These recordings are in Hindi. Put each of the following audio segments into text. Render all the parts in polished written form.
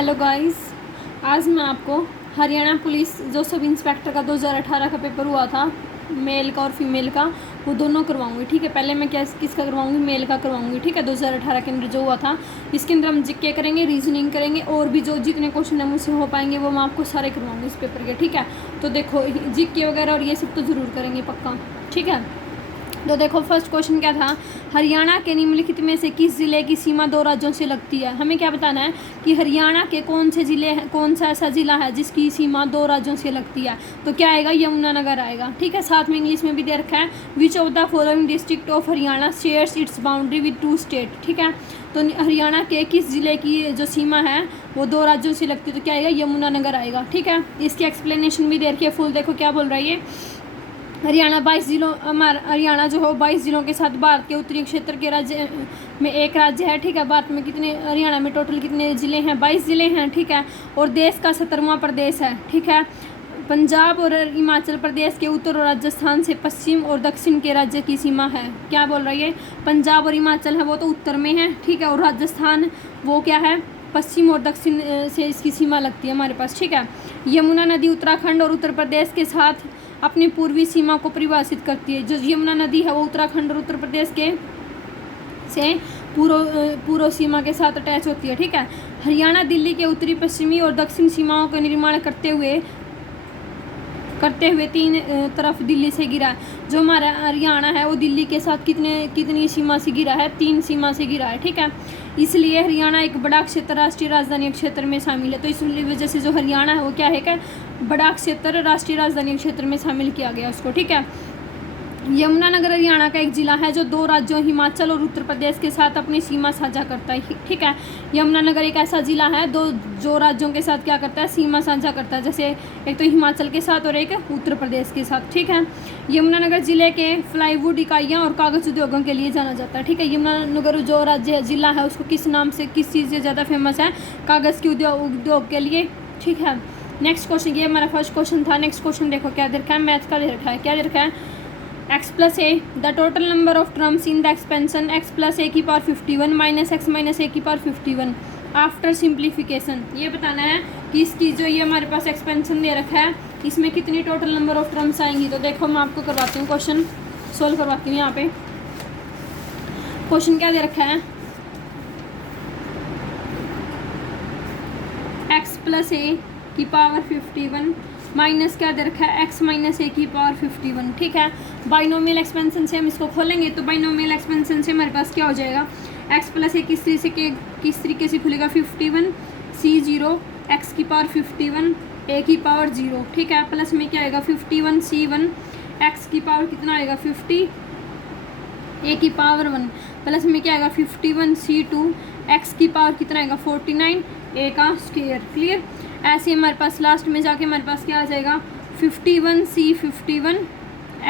हेलो गाइस, आज मैं आपको हरियाणा पुलिस जो सब इंस्पेक्टर का 2018 का पेपर हुआ था, मेल का और फीमेल का, वो दोनों करवाऊंगी। ठीक है, पहले मैं किसका करवाऊंगी, मेल का करवाऊंगी। ठीक है, 2018 के अंदर जो हुआ था, इसके अंदर हम जीके करेंगे, रीजनिंग करेंगे और भी जो जितने क्वेश्चन है मुझसे हो पाएंगे वो मैं आपको सारे करवाऊंगी इस पेपर के। ठीक है, तो देखो जीके वगैरह और ये सब तो ज़रूर करेंगे पक्का। ठीक है, तो देखो फर्स्ट क्वेश्चन क्या था, हरियाणा के निम्नलिखित में से किस जिले की सीमा दो राज्यों से लगती है। हमें क्या बताना है कि हरियाणा के कौन से जिले हैं, कौन सा ऐसा जिला है जिसकी सीमा दो राज्यों से लगती है। तो क्या आएगा, यमुनानगर आएगा। ठीक है, साथ में इंग्लिश में भी दे रखा है, which of the following district of Haryana shares it's boundary with two state. ठीक है, तो हरियाणा के किस जिले की जो सीमा है वो दो राज्यों से लगती है, तो क्या आएगा, यमुनानगर आएगा। ठीक है, इसकी एक्सप्लेनेशन भी दे रखी है फुल, देखो क्या बोल रहा है ये। हरियाणा 22 जिलों, हमारा हरियाणा जो है 22 जिलों के साथ भारत के उत्तरी क्षेत्र के राज्य में एक राज्य है। ठीक है, भारत में कितने, हरियाणा में टोटल कितने ज़िले हैं, 22 ज़िले हैं। ठीक है, और देश का 17वां प्रदेश है। ठीक है, पंजाब और हिमाचल प्रदेश के उत्तर और राजस्थान से पश्चिम और दक्षिण के राज्य की सीमा है। क्या बोल रही है, पंजाब और हिमाचल है वो तो उत्तर में है। ठीक है, और राजस्थान वो क्या है, पश्चिम और दक्षिण से इसकी सीमा लगती है हमारे पास। ठीक है, यमुना नदी उत्तराखंड और उत्तर प्रदेश के साथ अपनी पूर्वी सीमा को परिभाषित करती है। जो यमुना नदी है वो उत्तराखंड और उत्तर प्रदेश के से पूर्व सीमा के साथ अटैच होती है। ठीक है, हरियाणा दिल्ली के उत्तरी पश्चिमी और दक्षिण सीमाओं का निर्माण करते हुए तीन तरफ दिल्ली से गिरा है। जो हमारा हरियाणा है वो दिल्ली के साथ कितनी सीमा से गिरा है, 3 सीमा से गिरा है। ठीक है, इसलिए हरियाणा एक बड़ा क्षेत्र राष्ट्रीय राजधानी क्षेत्र में शामिल है। तो इस वजह से जो हरियाणा है वो क्या है, क्या बड़ा क्षेत्र राष्ट्रीय राजधानी क्षेत्र में शामिल किया गया उसको। ठीक है, यमुनानगर हरियाणा का एक जिला है जो दो राज्यों हिमाचल और उत्तर प्रदेश के साथ अपनी सीमा साझा करता है। ठीक है, यमुनानगर एक ऐसा जिला है जो राज्यों के साथ क्या करता है, सीमा साझा करता है, जैसे एक तो हिमाचल के साथ और एक उत्तर प्रदेश के साथ। ठीक है, यमुनानगर जिले के प्लाईवुड इकाइयाँ और कागज उद्योगों के लिए जाना जाता है। ठीक है, यमुनानगर जो राज्य जिला है उसको किस नाम से, किस चीज़ से ज़्यादा फेमस है, कागज़ के उद्योग के लिए। ठीक है, नेक्स्ट क्वेश्चन, ये हमारा फर्स्ट क्वेश्चन था। नेक्स्ट क्वेश्चन देखो क्या दे रखा है, मैथ का दे रखा है। क्या दे रखा है, x plus a the total number of terms in the expansion x plus a की power 51 minus x minus a की पावर 51 आफ्टर सिंप्लीफिकेशन। ये बताना है कि इसकी जो ये हमारे पास एक्सपेंशन दे रखा है इसमें कितनी टोटल नंबर ऑफ टर्म्स आएंगी। तो देखो मैं आपको करवाती हूँ, क्वेश्चन सोल्व करवाती हूँ। यहाँ पे क्वेश्चन क्या दे रखा है, x प्लस a की पावर 51 माइनस क्या दे रखा है, x माइनस ए की पावर 51। ठीक है, बाइनोमियल एक्सपेंशन से हम इसको खोलेंगे तो बाइनोमियल एक्सपेंशन से हमारे पास क्या हो जाएगा, x प्लस ए किस तरीके से खुलेगा, 51 C0 x की पावर 51 a की पावर 0। ठीक है, प्लस में क्या आएगा 51 C1 x की पावर कितना आएगा 50 a की पावर 1, प्लस में क्या आएगा 51 C2 x की पावर कितना आएगा 49 a का स्क्वायर। क्लियर, ऐसे हमारे पास लास्ट में जाके हमारे पास क्या आ जाएगा 51 C51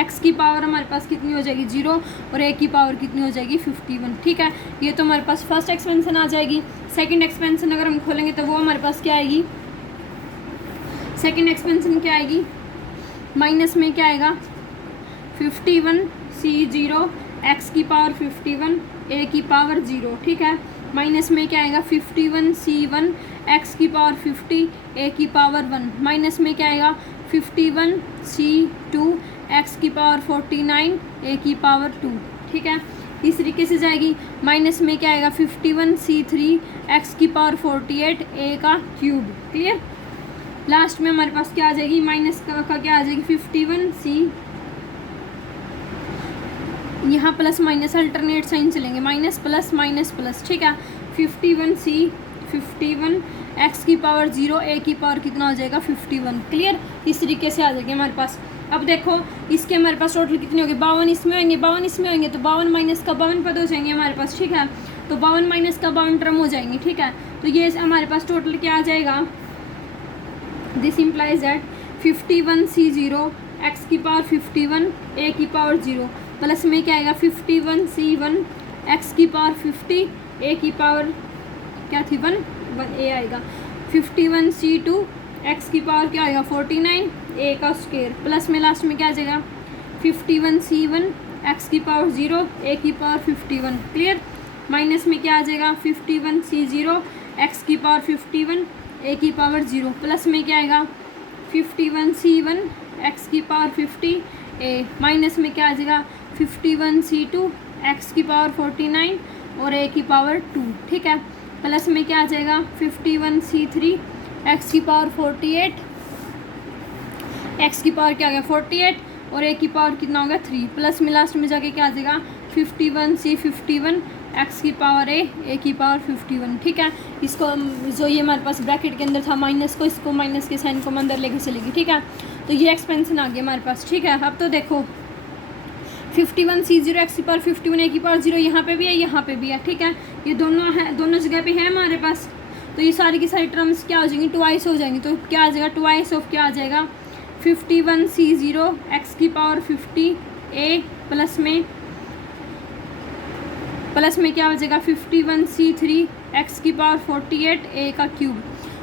x की पावर हमारे पास कितनी हो जाएगी 0 और a की पावर कितनी हो जाएगी 51। ठीक है, ये तो हमारे पास फर्स्ट एक्सपेंशन आ जाएगी। सेकंड एक्सपेंशन अगर हम खोलेंगे तो वो हमारे पास क्या आएगी, सेकंड एक्सपेंशन क्या आएगी, माइनस में क्या आएगा 51 C0 x की पावर 51 a की पावर 0। ठीक है, माइनस में क्या आएगा 51 C1 x की पावर 50 a की पावर 1, माइनस में क्या आएगा 51 C2 x की पावर 49 a की पावर 2। ठीक है, इस तरीके से जाएगी। माइनस में क्या आएगा 51 C3 x की पावर 48 a का क्यूब। क्लियर, लास्ट में हमारे पास क्या आ जाएगी, माइनस का क्या आ जाएगी 51 C, यहाँ प्लस माइनस अल्टरनेट साइन चलेंगे, माइनस प्लस माइनस प्लस। ठीक है, 51 C 51 x की पावर 0 a की पावर कितना हो जाएगा 51। क्लियर, इस तरीके से आ जाएगी हमारे पास। अब देखो इसके हमारे पास टोटल कितने हो गए, 52 इसमें होंगे, 52 इसमें होंगे, तो 52 माइनस का 52 पद हो जाएंगे हमारे पास। ठीक है, तो 52 माइनस का 52 टर्म हो जाएंगे। ठीक है, तो ये हमारे पास टोटल क्या आ जाएगा, this implies that 51 C0 x की पावर 51 a की पावर 0, प्लस में क्या आएगा 51 C1 x की पावर 50 a की पावर क्या थी 1 a आएगा, 51 C2 x की पावर क्या आएगा 49 a का स्क्वायर, प्लस में लास्ट में क्या आ जाएगा 51 C1 x की पावर 0 a की पावर 51। क्लियर, माइनस में क्या आ जाएगा 51 C0 एक्स की पावर 51 ए की पावर 0 प्लस में क्या आएगा 51c1 एक्स की पावर 50 ए माइनस में क्या आ जाएगा 51c2 एक्स की पावर 49 और ए की पावर 2, ठीक है। प्लस में क्या आ जाएगा 51c3 एक्स की पावर 48 एक्स की पावर क्या आ गया 48 और ए की पावर कितना हो गया 3 प्लस में लास्ट में जाके क्या आ जाएगा 51c51 एक्स की पावर ए की पावर 51, ठीक है। इसको जो ये हमारे पास ब्रैकेट के अंदर था माइनस को, इसको माइनस के साइन को अंदर लेके चलेगी, ठीक है। तो ये एक्सपेंशन आ गया हमारे पास, ठीक है। अब तो देखो 51c0 एक्स की पावर 51 ए की पावर 0 यहाँ पे भी है यहाँ पे भी है, ठीक है। ये दोनों है, दोनों जगह पे है हमारे पास। तो ये सारी की सारी टर्म्स क्या हो जाएंगी ट्वाइस हो जाएंगी। तो क्या आ जाएगा ट्वाइस ऑफ क्या आ जाएगा 51c0 एक्स की पावर 50 ए प्लस में क्या हो जाएगा 51c3 एक्स की पावर 48 ए का क्यूब।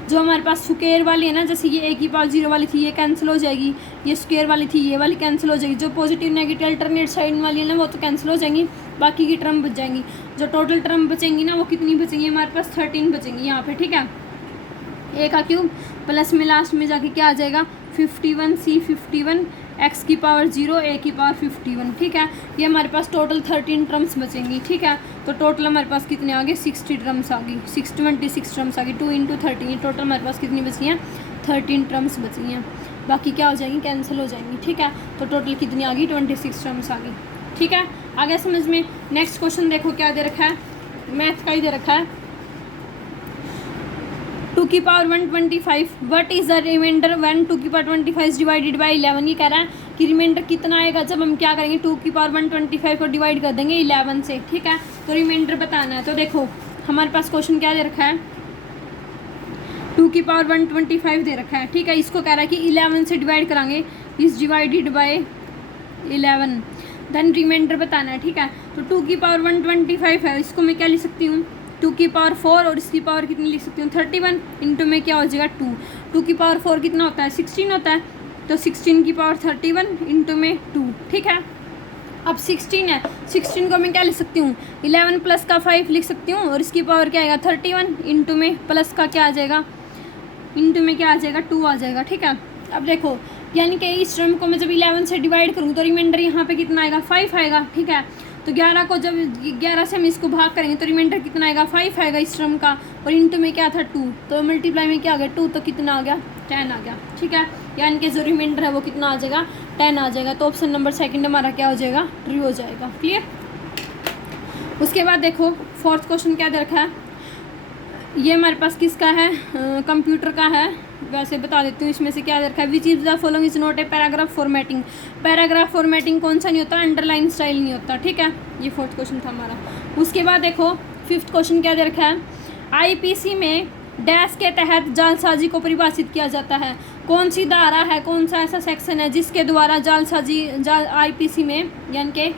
जो हमारे पास स्क्वायर वाली है ना, जैसे ये ए की पावर 0 वाली थी ये कैंसिल हो जाएगी, ये स्क्वायर वाली थी ये वाली कैंसिल हो जाएगी, जो पॉजिटिव नेगेटिव अल्टरनेट साइड वाली है ना वो तो कैंसिल हो जाएंगी, बाकी की टर्म बच जाएंगी। जो टोटल टर्म बचेंगी ना वो कितनी बचेंगी हमारे पास 13 बचेंगी यहाँ पे, ठीक है। ए का क्यूब प्लस में लास्ट में जाके क्या आ जाएगा 51c51 एक्स की पावर 0 ए की पावर 51, ठीक है। ये हमारे पास टोटल 13 टर्म्स बचेंगी, ठीक है। तो टोटल हमारे पास कितने आ गए 60 टर्म्स आ गई, 26 टर्म्स आ गई, 2 × 13 टोटल हमारे पास कितनी बची हैं 13 टर्म्स बची हैं, बाकी क्या हो जाएंगी कैंसिल हो जाएंगी, ठीक है। तो टोटल कितनी आ गई 26 टर्म्स आ गई, ठीक है। आगे समझ में। नेक्स्ट क्वेश्चन देखो क्या दे रखा है, मैथ का ही दे रखा है 2 की power 125 what is the remainder when 2 की पावर 25 डिवाइडेड बाय 11। ये कह रहा है कि रिमाइंडर कितना आएगा जब हम क्या करेंगे 2 की पावर 125 को डिवाइड कर देंगे 11 से, ठीक है। तो रिमाइंडर बताना है। तो देखो हमारे पास क्वेश्चन क्या दे रखा है 2 की पावर 125 दे रखा है, ठीक है। इसको कह रहा है कि 11 से डिवाइड कराएंगे, इस डिवाइडेड बाय 11 देन रिमाइंडर बताना है, ठीक है। तो 2 की पावर 125 है, इसको मैं क्या लिख सकती हूँ 2 की पावर 4 और इसकी पावर कितनी लिख सकती हूँ 31 इंटू में क्या हो जाएगा 2। 2 की पावर 4 कितना होता है 16 होता है, तो 16 की पावर 31 इंटू में 2, ठीक है। अब 16 है, 16 को मैं क्या लिख सकती हूँ 11 प्लस का 5 लिख सकती हूँ और इसकी पावर क्या आएगा 31 इंटू में प्लस का क्या आ जाएगा इंटू में क्या आ जाएगा 2 आ जाएगा, ठीक है। अब देखो यानी कि इस टर्म को मैं जब 11 से डिवाइड करूँ तो रिमाइंडर यहाँ पे कितना आएगा 5 आएगा, ठीक है। तो 11 को जब 11 से हम इसको भाग करेंगे तो रिमाइंडर कितना आएगा 5 आएगा इस टर्म का, और इंटू में क्या था 2, तो मल्टीप्लाई में क्या आ गया 2, तो कितना आ गया 10 आ गया, ठीक है। यानी कि जो रिमाइंडर है वो कितना आ जाएगा 10 आ जाएगा। तो ऑप्शन नंबर सेकंड हमारा क्या हो जाएगा ट्रू हो जाएगा, क्लियर। उसके बाद देखो फोर्थ क्वेश्चन क्या दे रखा है, ये हमारे पास किसका है कंप्यूटर का है, वैसे बता देती हूँ इसमें से क्या दे रखा है which is the following is not a paragraph formatting. Paragraph formatting कौन सा नहीं होता अंडरलाइन स्टाइल नहीं होता, ठीक है। ये फोर्थ क्वेश्चन था हमारा। उसके बाद देखो फिफ्थ क्वेश्चन क्या दे रखा है आईपीसी में डैश के तहत जालसाजी को परिभाषित किया जाता है। कौन सी धारा है, कौन सा ऐसा सेक्शन है जिसके द्वारा आईपीसी में यानी कि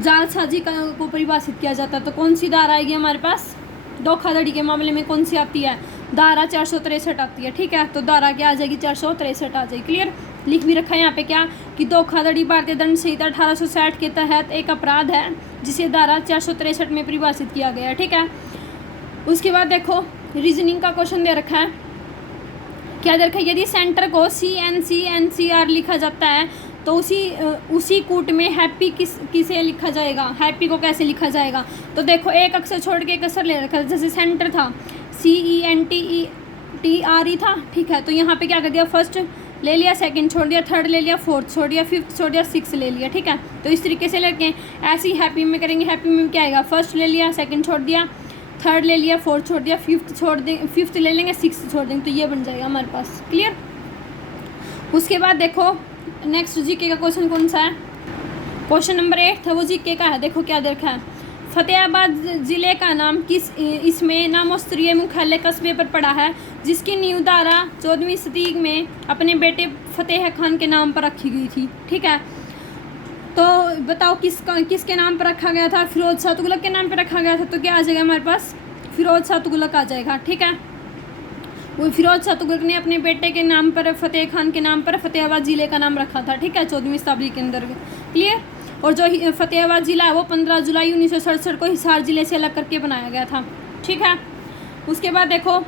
जालसाजी को परिभाषित किया जाता है। तो कौन सी धारा आएगी हमारे पास धोखाधड़ी के मामले में कौन सी आती है धारा 463 आती है, ठीक है। तो धारा क्या आ जाएगी 463 आ जाएगी, क्लियर। लिख भी रखा है यहाँ पे क्या कि धोखाधड़ी भारतीय दंड संहिता 1860 के तहत एक अपराध है जिसे धारा 463 में परिभाषित किया गया है, ठीक है। उसके बाद देखो रीजनिंग का क्वेश्चन दे रखा है, क्या दे रखा है यदि सेंटर को CNC लिखा जाता है तो उसी कूट में हैप्पी किसे लिखा जाएगा, हैप्पी को कैसे लिखा जाएगा। तो देखो एक अक्षर छोड़ के एक अक्षर ले रखा है, जैसे सेंटर था CENTER था, ठीक है। तो यहाँ पे क्या कर दिया फर्स्ट ले लिया, सेकंड छोड़ दिया, थर्ड ले लिया, फोर्थ छोड़ दिया, फिफ्थ छोड़ दिया, सिक्स ले लिया, ठीक है। तो इस तरीके से लेके ऐसे ही हैप्पी में करेंगे। हैप्पी में क्या आएगा फर्स्ट ले लिया, सेकंड छोड़ दिया, थर्ड ले लिया, फोर्थ छोड़ दिया, फिफ्थ ले लेंगे, सिक्स छोड़ देंगे, तो ये बन जाएगा हमारे पास, क्लियर। उसके बाद देखो नेक्स्ट जीके का क्वेश्चन कौन सा है क्वेश्चन नंबर 8 था वो जीके का है। देखो क्या देखा है फतेहाबाद जिले का नाम किस इसमें नामोस्तरीय मुख्यालय कस्बे पर पड़ा है जिसकी नींव धारा 14वीं सदी में अपने बेटे फतेह खान के नाम पर रखी गई थी, ठीक है। तो बताओ किसके नाम पर रखा गया था फिरोज शाह तुगलक के नाम पर रखा गया था। तो क्या आ जाएगा हमारे पास फिरोज शाह तुगलक आ जाएगा, ठीक है। वो फिरोज शाह तुगलक ने अपने बेटे के नाम पर फतेह खान के नाम पर फतेहाबाद ज़िले का नाम रखा था, ठीक है 14वीं शताब्दी के अंदर, क्लियर। और जो फतेहाबाद ज़िला है वो 15 जुलाई 1967 को हिसार ज़िले से अलग करके बनाया गया था, ठीक है। उसके बाद देखो,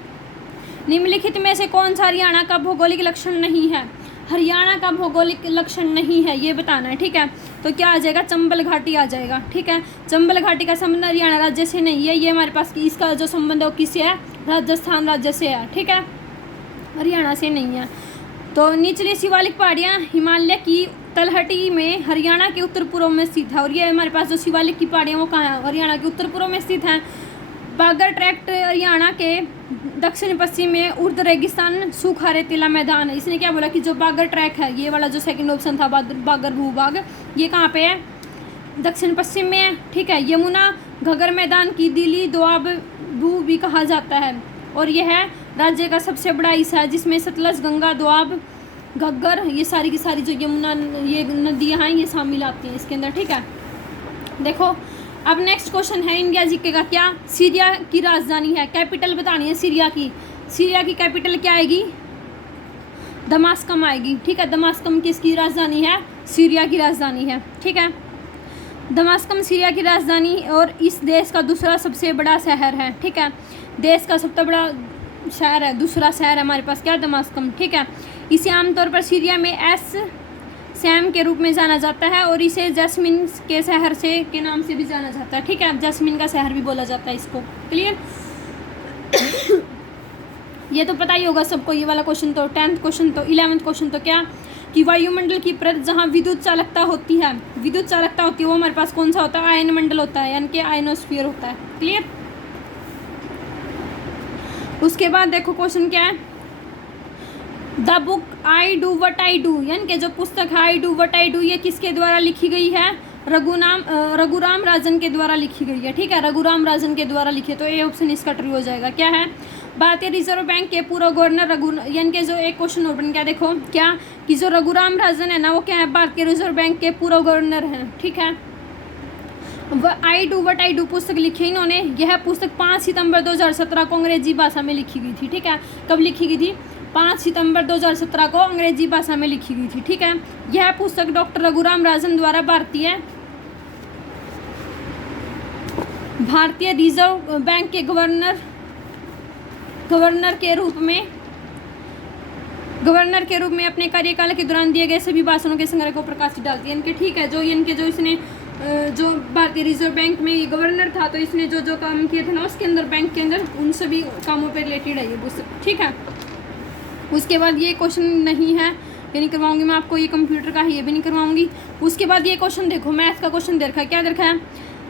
निम्नलिखित में से कौन सा हरियाणा का भौगोलिक लक्षण नहीं है? हरियाणा का भौगोलिक लक्षण नहीं है ये बताना है, ठीक है। तो क्या आ जाएगा? चंबल घाटी आ जाएगा, ठीक है। चंबल घाटी का संबंध हरियाणा राज्य से नहीं है, ये हमारे पास इसका जो संबंध है वो किससे है? राजस्थान राज्य से है, ठीक है, हरियाणा से नहीं है। तो निचली शिवालिक पहाड़ियाँ हिमालय की तलहटी में हरियाणा के उत्तर पूर्व में स्थित है, और ये हमारे पास जो शिवालिक की पहाड़ियाँ वो कहाँ है? हरियाणा के उत्तर पूर्व में स्थित हैं। बागर ट्रैक्ट हरियाणा के दक्षिण पश्चिम में उर्द रेगिस्तान सूखा रेतीला मैदान है। इसने क्या बोला कि जो बागर ट्रैक है, ये वाला जो सेकंड ऑप्शन था बागर भूभाग, ये कहाँ पे है? दक्षिण पश्चिम में है, ठीक है। यमुना घगर मैदान की दिली दोआब भू भी कहा जाता है, और यह है राज्य का सबसे बड़ा हिस्सा है जिसमें सतलज, गंगा, दोआब, घग्गर, ये सारी की सारी जो यमुना ये नदियाँ हैं ये शामिल आती हैं इसके अंदर, ठीक है। देखो अब नेक्स्ट क्वेश्चन है इंडिया जीके का, क्या सीरिया की राजधानी है? कैपिटल बतानी है सीरिया की। सीरिया की कैपिटल क्या आएगी? दमास्कम आएगी, ठीक है। दमास्कम किसकी राजधानी है? सीरिया की राजधानी है, ठीक है। दमास्कम सीरिया की राजधानी और इस देश का दूसरा सबसे बड़ा शहर है, ठीक है। देश का सबसे बड़ा शहर है, दूसरा शहर है हमारे पास क्या? दमास्कम, ठीक है। इसे आमतौर पर सीरिया में सैम के रूप में जाना जाता है, और इसे जैस्मिन के शहर से के नाम से भी जाना जाता है, ठीक है। जैस्मिन का शहर भी बोला जाता है इसको, क्लियर। ये तो पता ही होगा सबको, ये वाला क्वेश्चन तो 10th क्वेश्चन तो 11th क्वेश्चन तो क्या कि वायुमंडल की परत जहाँ विद्युत चालकता होती है, विद्युत चालकता होती है वो हमारे पास कौन सा होता है? आयन मंडल होता है, यानी कि आयनोस्फीयर होता है, क्लियर। उसके बाद देखो क्वेश्चन क्या है, the book I do what I do, यानी कि जो पुस्तक है I do what I do, ये किसके द्वारा लिखी गई है? रघुराम राजन के द्वारा लिखी गई है, ठीक है। रघुराम राजन के द्वारा लिखी है, तो ये ऑप्शन इसका ट्रू हो जाएगा। क्या है? भारतीय रिजर्व बैंक के पूर्व गवर्नर यानी कि जो एक क्वेश्चन ओपन क्या देखो क्या कि जो रघुराम राजन है ना वो क्या है? भारतीय रिजर्व बैंक के पूर्व गवर्नर हैं, ठीक है। I do what I do पुस्तक लिखी इन्होंने, यह पुस्तक 5 सितंबर 2017 को अंग्रेजी भाषा में लिखी गई थी, ठीक है। कब लिखी गई थी? 5 सितंबर 2017 को अंग्रेजी भाषा में लिखी गई थी, ठीक है। यह पुस्तक डॉक्टर रघुराम राजन द्वारा भारतीय रिजर्व बैंक के गवर्नर के रूप में अपने कार्यकाल के दौरान दिए गए सभी भाषणों के संग्रह को प्रकाशित डालती है, इनके, ठीक है। जो इसने जो भारतीय रिजर्व बैंक में गवर्नर था तो इसने जो काम किए थे ना उसके अंदर बैंक के अंदर उन सभी कामों पर रिलेटेड है ये पुस्तक, ठीक है। उसके बाद ये क्वेश्चन नहीं है, ये नहीं करवाऊंगी मैं आपको, ये कंप्यूटर का है ये भी नहीं करवाऊंगी। उसके बाद ये क्वेश्चन देखो, मैथ का क्वेश्चन दे रखा है, क्या दे रखा है?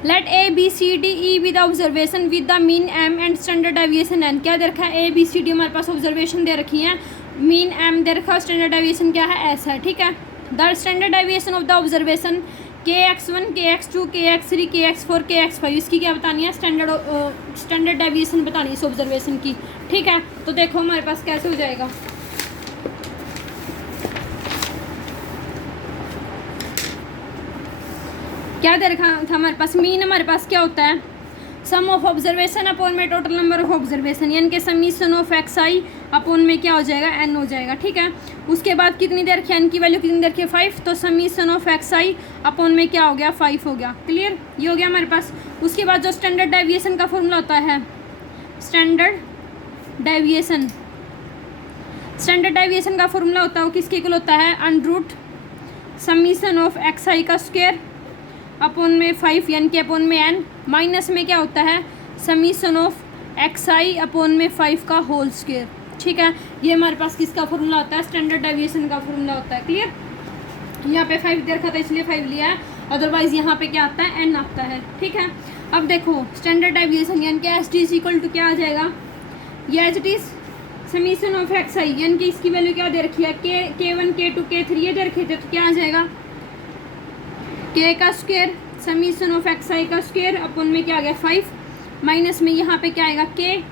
Let A B C D E with observation with the mean M and standard deviation N. क्या दे रखा है? ए बी सी डी हमारे पास ऑब्जर्वेशन दे रखी है, मीन एम दे रखा है, स्टैंडर्ड डेविएशन क्या है? एस है, ठीक है। The standard deviation of the observation KX1, KX2, KX3, KX4, KX5, इसकी क्या बतानी है? स्टैंडर्ड डेविएशन बतानी है इस ऑब्जर्वेशन की, ठीक है। तो देखो हमारे पास कैसे हो जाएगा, क्या दे रखा था हमारे पास? मीन हमारे पास क्या होता है? सम ऑफ ऑब्जर्वेशन अपॉन में टोटल नंबर ऑफ ऑब्जर्वेशन, यानी कि समीशन ऑफ XI अपॉन में क्या हो जाएगा? N हो जाएगा, ठीक है। उसके बाद कितनी देर रखी है? N की वैल्यू कितनी देर रखी है? 5, तो समीशन ऑफ XI अपॉन में क्या हो गया? 5 हो गया, क्लियर। ये हो गया हमारे पास। उसके बाद जो स्टैंडर्ड डेविएशन का फॉर्मूला होता है, स्टैंडर्ड डेविएशन का फॉर्मूला होता है वो किसके इक्वल होता है? अंडरूट समीशन ऑफ XI का स्क्वायर अपॉन में 5 यानी कि अपॉन में n, माइनस में क्या होता है? समीशन ऑफ XI अपॉन में 5 का होल स्क्वायर, ठीक है। ये हमारे पास किसका फॉर्मूला होता है? स्टैंडर्ड डेविएशन का फॉर्मूला होता है, क्लियर। यहाँ पे 5 दे रखा था इसलिए 5 लिया है, अदरवाइज यहाँ पे क्या आता है? n आता है, ठीक है। अब देखो स्टैंडर्ड डेविएशन यानी कि H T is equal to क्या आ जाएगा? ये H T summation of XI यानी कि इसकी वैल्यू क्या दे रखी है? K1, K2, K3 ये दे रखे थे, तो क्या आ जाएगा? K का स्क्वायर समीशन ऑफ XI का स्क्वायर अपॉन में क्या आ गया? 5, माइनस में यहाँ पे क्या आएगा? K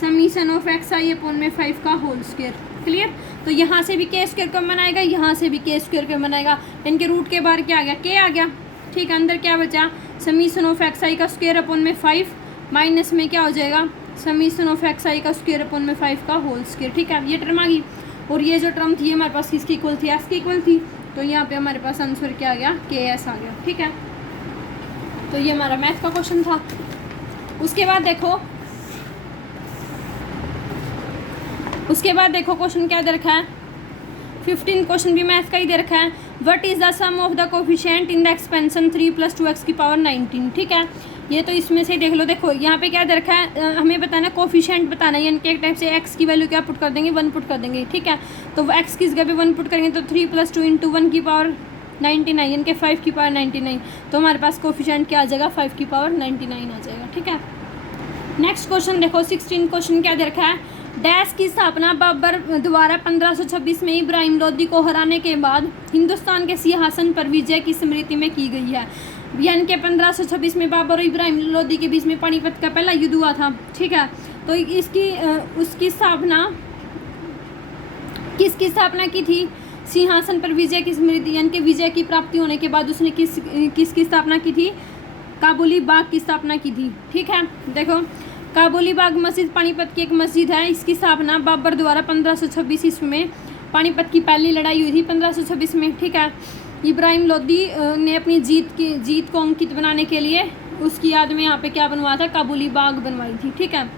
summation of XI upon में 5 का होल स्क्वायर, क्लियर। तो यहाँ से भी K स्क्वायर कम बनाएगा, यहाँ से भी K स्क्वायर कम बनाएगा, इनके रूट के बाहर क्या आ गया? K आ गया, ठीक है। अंदर क्या बचा? समीशन ऑफ XI का स्क्वायर अपॉन में 5, माइनस में क्या हो जाएगा? समीशन ऑफ XI का स्क्वायर अपॉन में 5 का होल स्क्वायर, ठीक है। ये टर्म आ गई, और ये जो टर्म थी हमारे पास किसकी इक्वल थी? S की इक्वल थी, तो यहाँ पे हमारे पास आंसर क्या आ गया? KS आ गया, ठीक है। तो ये हमारा मैथ का क्वेश्चन था। उसके बाद देखो उसके बाद देखो क्वेश्चन क्या दे रखा है, 15 क्वेश्चन भी मैथ का ही दे रखा है। What is the sum of the coefficient in the expansion 3 + 2x की पावर 19। ठीक है, ये तो इसमें से देख लो। देखो यहाँ पे क्या दे रखा है, हमें बताना कोफिशिएंट बताना है, यानी कि एक टाइप से x की वैल्यू क्या पुट कर देंगे, 1 पुट कर देंगे। ठीक है, तो x की जगह पे 1 पुट करेंगे तो 3 + 2 × 1 की पावर 99, यानी कि 5 की पावर 99। तो हमारे पास कोफिशिएंट क्या आ जाएगा, 5 की पावर 99 आ जाएगा। ठीक है, नेक्स्ट क्वेश्चन देखो 16 क्वेश्चन क्या दे रखा है, डैश की स्थापना बाबर द्वारा 1526 में इब्राहिम लोदी को हराने के बाद हिंदुस्तान के सिंहासन पर विजय की स्मृति में की गई है। यानी कि 1526 में बाबर और इब्राहिम लोदी के बीच में पानीपत का पहला युद्ध हुआ था। ठीक है, तो इसकी उसकी स्थापना किसकी स्थापना की थी, सिंहासन पर विजय की स्मृति, यानी कि विजय की प्राप्ति होने के बाद उसने किसकी स्थापना की थी, काबुली बाग की स्थापना की थी। ठीक है, देखो काबुली बाग मस्जिद पानीपत की एक मस्जिद है, इसकी स्थापना बाबर द्वारा 1526 ईस्वी में, पानीपत की पहली लड़ाई हुई थी 1526 में। ठीक है, इब्राहिम लोदी ने अपनी जीत को अंकित बनाने के लिए उसकी याद में यहाँ पे क्या बनवाया था, काबुली बाग बनवाई थी। ठीक है,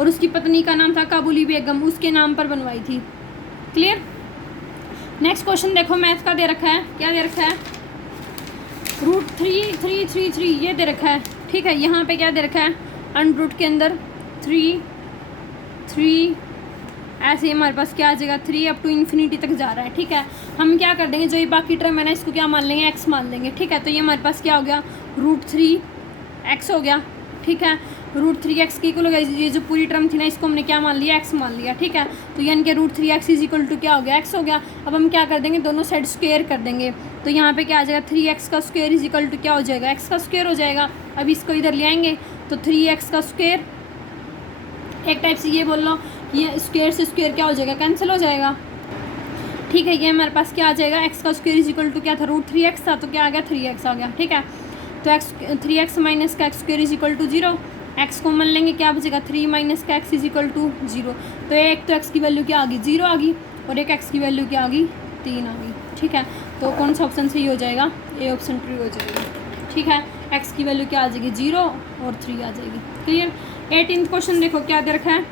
और उसकी पत्नी का नाम था काबुली बेगम, उसके नाम पर बनवाई थी। क्लियर। नेक्स्ट क्वेश्चन देखो मैथ का दे रखा है, क्या दे रखा है, √3 ये दे रखा है। ठीक है, यहाँ पे क्या दे रखा है, अंडर के अंदर 3 ऐसे हमारे पास क्या आ जाएगा, 3 अप टू इन्फिनिटी तक जा रहा है। ठीक है, हम क्या कर देंगे, जो ये बाकी टर्म है ना इसको क्या मान लेंगे, x मान लेंगे। ठीक है, तो ये हमारे पास क्या हो गया, √3x हो गया। ठीक है, √3x की इक्वल हो गया, ये जो पूरी टर्म थी ना इसको हमने क्या मान लिया, x मान लिया। ठीक है, तो यानी कि √3x = क्या हो गया, x हो गया। अब हम क्या कर देंगे, दोनों साइड स्क्वायर कर देंगे, तो यहाँ पे क्या आ जाएगा, 3x का स्क्वायर = क्या हो जाएगा, x का स्क्वायर हो जाएगा। अब इसको इधर ले आएंगे तो 3x का स्क्वायर, एक टाइप से ये बोल लो, ये स्क्वायर से स्क्वायर क्या हो जाएगा, कैंसिल हो जाएगा। ठीक है, ये हमारे पास क्या आ जाएगा, x का स्क्वायर = क्या था, √3x था, तो क्या आ गया, 3x आ गया। ठीक है, तो 3x - का स्क्वायर = 0, x को मान लेंगे, क्या बचेगा, 3 - का x = 0। तो एक तो x की वैल्यू क्या आ गई, 0 आ गई, और एक x की वैल्यू क्या आ गई, 3 आ गई। ठीक है, तो कौन सा ऑप्शन सही हो जाएगा, ए ऑप्शन ट्रू हो जाएगा। ठीक है, x की वैल्यू क्या आ जाएगी, 0 और 3 आ जाएगी। क्लियर। 18 क्वेश्चन देखो क्या दे रखा है,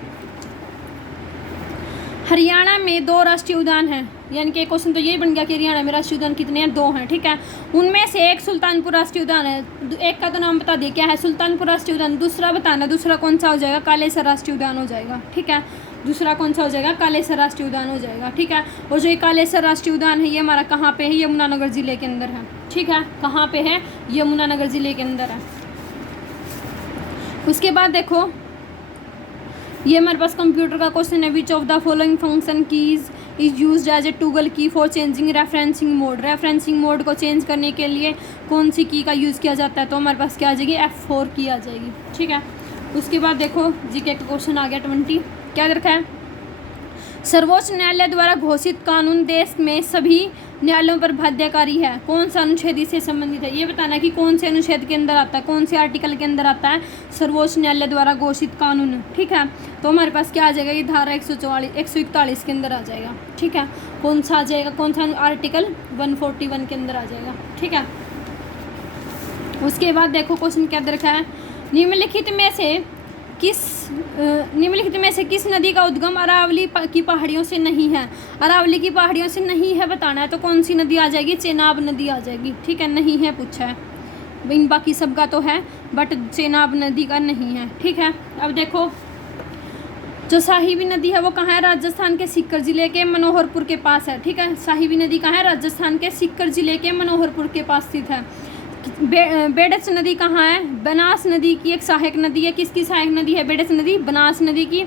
हरियाणा में 2 राष्ट्रीय उद्यान हैं, यानी कि एक क्वेश्चन तो यही बन गया कि हरियाणा में राष्ट्रीय उद्यान कितने हैं, 2 हैं। ठीक है, उनमें से एक सुल्तानपुर राष्ट्रीय उद्यान है, एक का तो नाम बता दिए क्या है, सुल्तानपुर राष्ट्रीय उद्यान। दूसरा बताना, दूसरा कौन सा हो जाएगा, कालेसर राष्ट्रीय उद्यान हो जाएगा। ठीक है, दूसरा कौन सा हो जाएगा, कालेसर राष्ट्रीय उद्यान हो जाएगा। ठीक है, और जो ये कालेसर राष्ट्रीय उद्यान है ये हमारा कहाँ पे है, यमुनानगर जिले के अंदर है। ठीक है, कहाँ पे है, यमुनानगर जिले के अंदर है। उसके बाद देखो ये हमारे पास कंप्यूटर का क्वेश्चन है, which of the following function keys is used as a toggle key for changing referencing mode. Referencing mode को चेंज करने के लिए कौन सी की का यूज़ किया जाता है, तो हमारे पास क्या आ जाएगी, F4 की आ जाएगी। ठीक है, उसके बाद देखो जीके का क्वेश्चन आ गया 20, क्या रखा है, सर्वोच्च न्यायालय द्वारा घोषित कानून देश में सभी न्यायालयों पर बाध्यकारी है, कौन सा अनुच्छेद इससे संबंधित है, ये बताना कि कौन से अनुच्छेद के अंदर आता है, कौन से आर्टिकल के अंदर आता है सर्वोच्च न्यायालय द्वारा घोषित कानून। ठीक है, तो हमारे पास क्या आ जाएगा, ये धारा 141 के अंदर आ जाएगा। ठीक है, कौन सा आ जाएगा, कौन सा आर्टिकल 141 के अंदर आ जाएगा। ठीक है, उसके बाद देखो क्वेश्चन क्या रखा है, निम्नलिखित में से किस नदी का उद्गम अरावली की पहाड़ियों से नहीं है, अरावली की पहाड़ियों से नहीं है बताना है, तो कौन सी नदी आ जाएगी, चेनाब नदी आ जाएगी। ठीक है, नहीं है पूछा है, इन बाकी सब का तो है बट चेनाब नदी का नहीं है। ठीक है, अब देखो जो साहिबी नदी है वो कहाँ है, राजस्थान के सीकर जिले के मनोहरपुर के पास है। ठीक है, साहिबी नदी कहाँ है, राजस्थान के सीकर जिले के मनोहरपुर के पास स्थित है। बेडच नदी कहाँ है, बनास नदी की एक सहायक नदी है, किसकी सहायक नदी है, बेडच नदी बनास नदी की।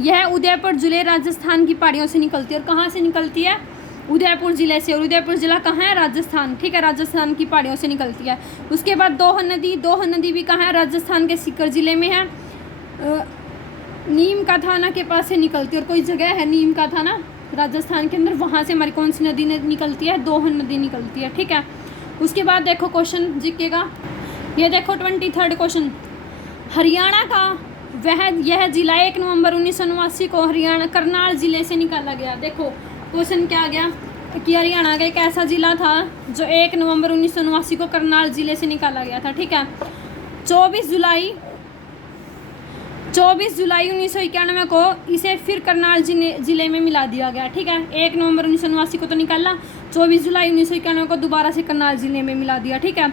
यह उदयपुर जिले राजस्थान की पहाड़ियों से निकलती है, और कहाँ से निकलती है, उदयपुर जिले से, और उदयपुर जिला कहाँ है, राजस्थान। ठीक है, राजस्थान की पहाड़ियों से निकलती है। उसके बाद दोह नदी भी कहाँ है, राजस्थान के सीकर जिले में है, नीम का थाना के पास से निकलती है, और कोई जगह है नीम का थाना राजस्थान के अंदर, वहाँ से हमारी कौन सी नदी निकलती है, दोह नदी निकलती है। ठीक है, उसके बाद देखो क्वेश्चन जीके का, ये देखो 23rd क्वेश्चन, हरियाणा का यह जिला 1 नवंबर 1989 को हरियाणा करनाल जिले से निकाला गया। देखो क्वेश्चन क्या आ गया कि हरियाणा का एक ऐसा जिला था जो 1 नवंबर 1989 को करनाल जिले से निकाला गया था। ठीक है, 24 24 जुलाई 1991 को इसे फिर करनाल जिले में मिला दिया गया। ठीक है, 1 नवंबर 1989 को तो निकाला, 24 जुलाई 1991 को दोबारा से करनाल जिले में मिला दिया। ठीक है,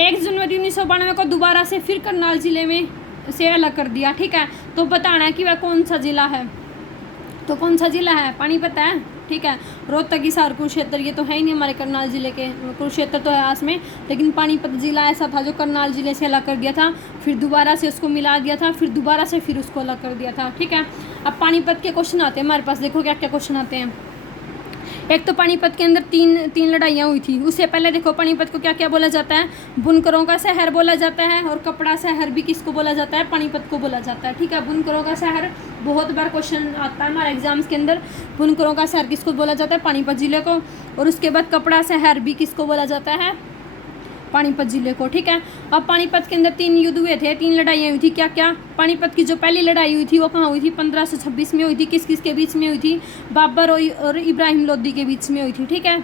1 जनवरी 1992 को दोबारा से फिर करनाल जिले में से अलग कर दिया। ठीक है, तो बताना है कि वह कौन सा जिला है। तो कौन सा जिला है? पानीपत है। ठीक है, रोहतक, हिसार, कुरुक्षेत्र ये तो है ही नहीं हमारे करनाल जिले के। कुरुक्षेत्र तो है आस में, लेकिन पानीपत जिला ऐसा था जो करनाल जिले से अलग कर दिया था, फिर दोबारा से उसको मिला दिया था, फिर दोबारा से फिर उसको अलग कर दिया था। ठीक है, अब पानीपत के क्वेश्चन आते हैं हमारे पास। देखो क्या क्या क्वेश्चन आते हैं। एक तो पानीपत के अंदर तीन लड़ाइयाँ हुई थी। उससे पहले देखो पानीपत को क्या क्या बोला जाता है? बुनकरों का शहर बोला जाता है, और कपड़ा शहर भी किसको बोला जाता है? पानीपत को बोला जाता है। ठीक है, बुनकरों का शहर बहुत बार क्वेश्चन आता है हमारे एग्जाम्स के अंदर। बुनकरों का शहर किसको बोला जाता है? पानीपत जिले को। और उसके बाद कपड़ा शहर भी किसको बोला जाता है? पानीपत जिले को। ठीक है, अब पानीपत के अंदर 3 युद्ध हुए थे, 3 लड़ाइयाँ हुई थी। क्या क्या? पानीपत की जो पहली लड़ाई हुई थी वो कहाँ हुई थी? 1526 में हुई थी। किस किस के बीच में हुई थी? बाबर और इब्राहिम लोदी के बीच में हुई थी। ठीक है,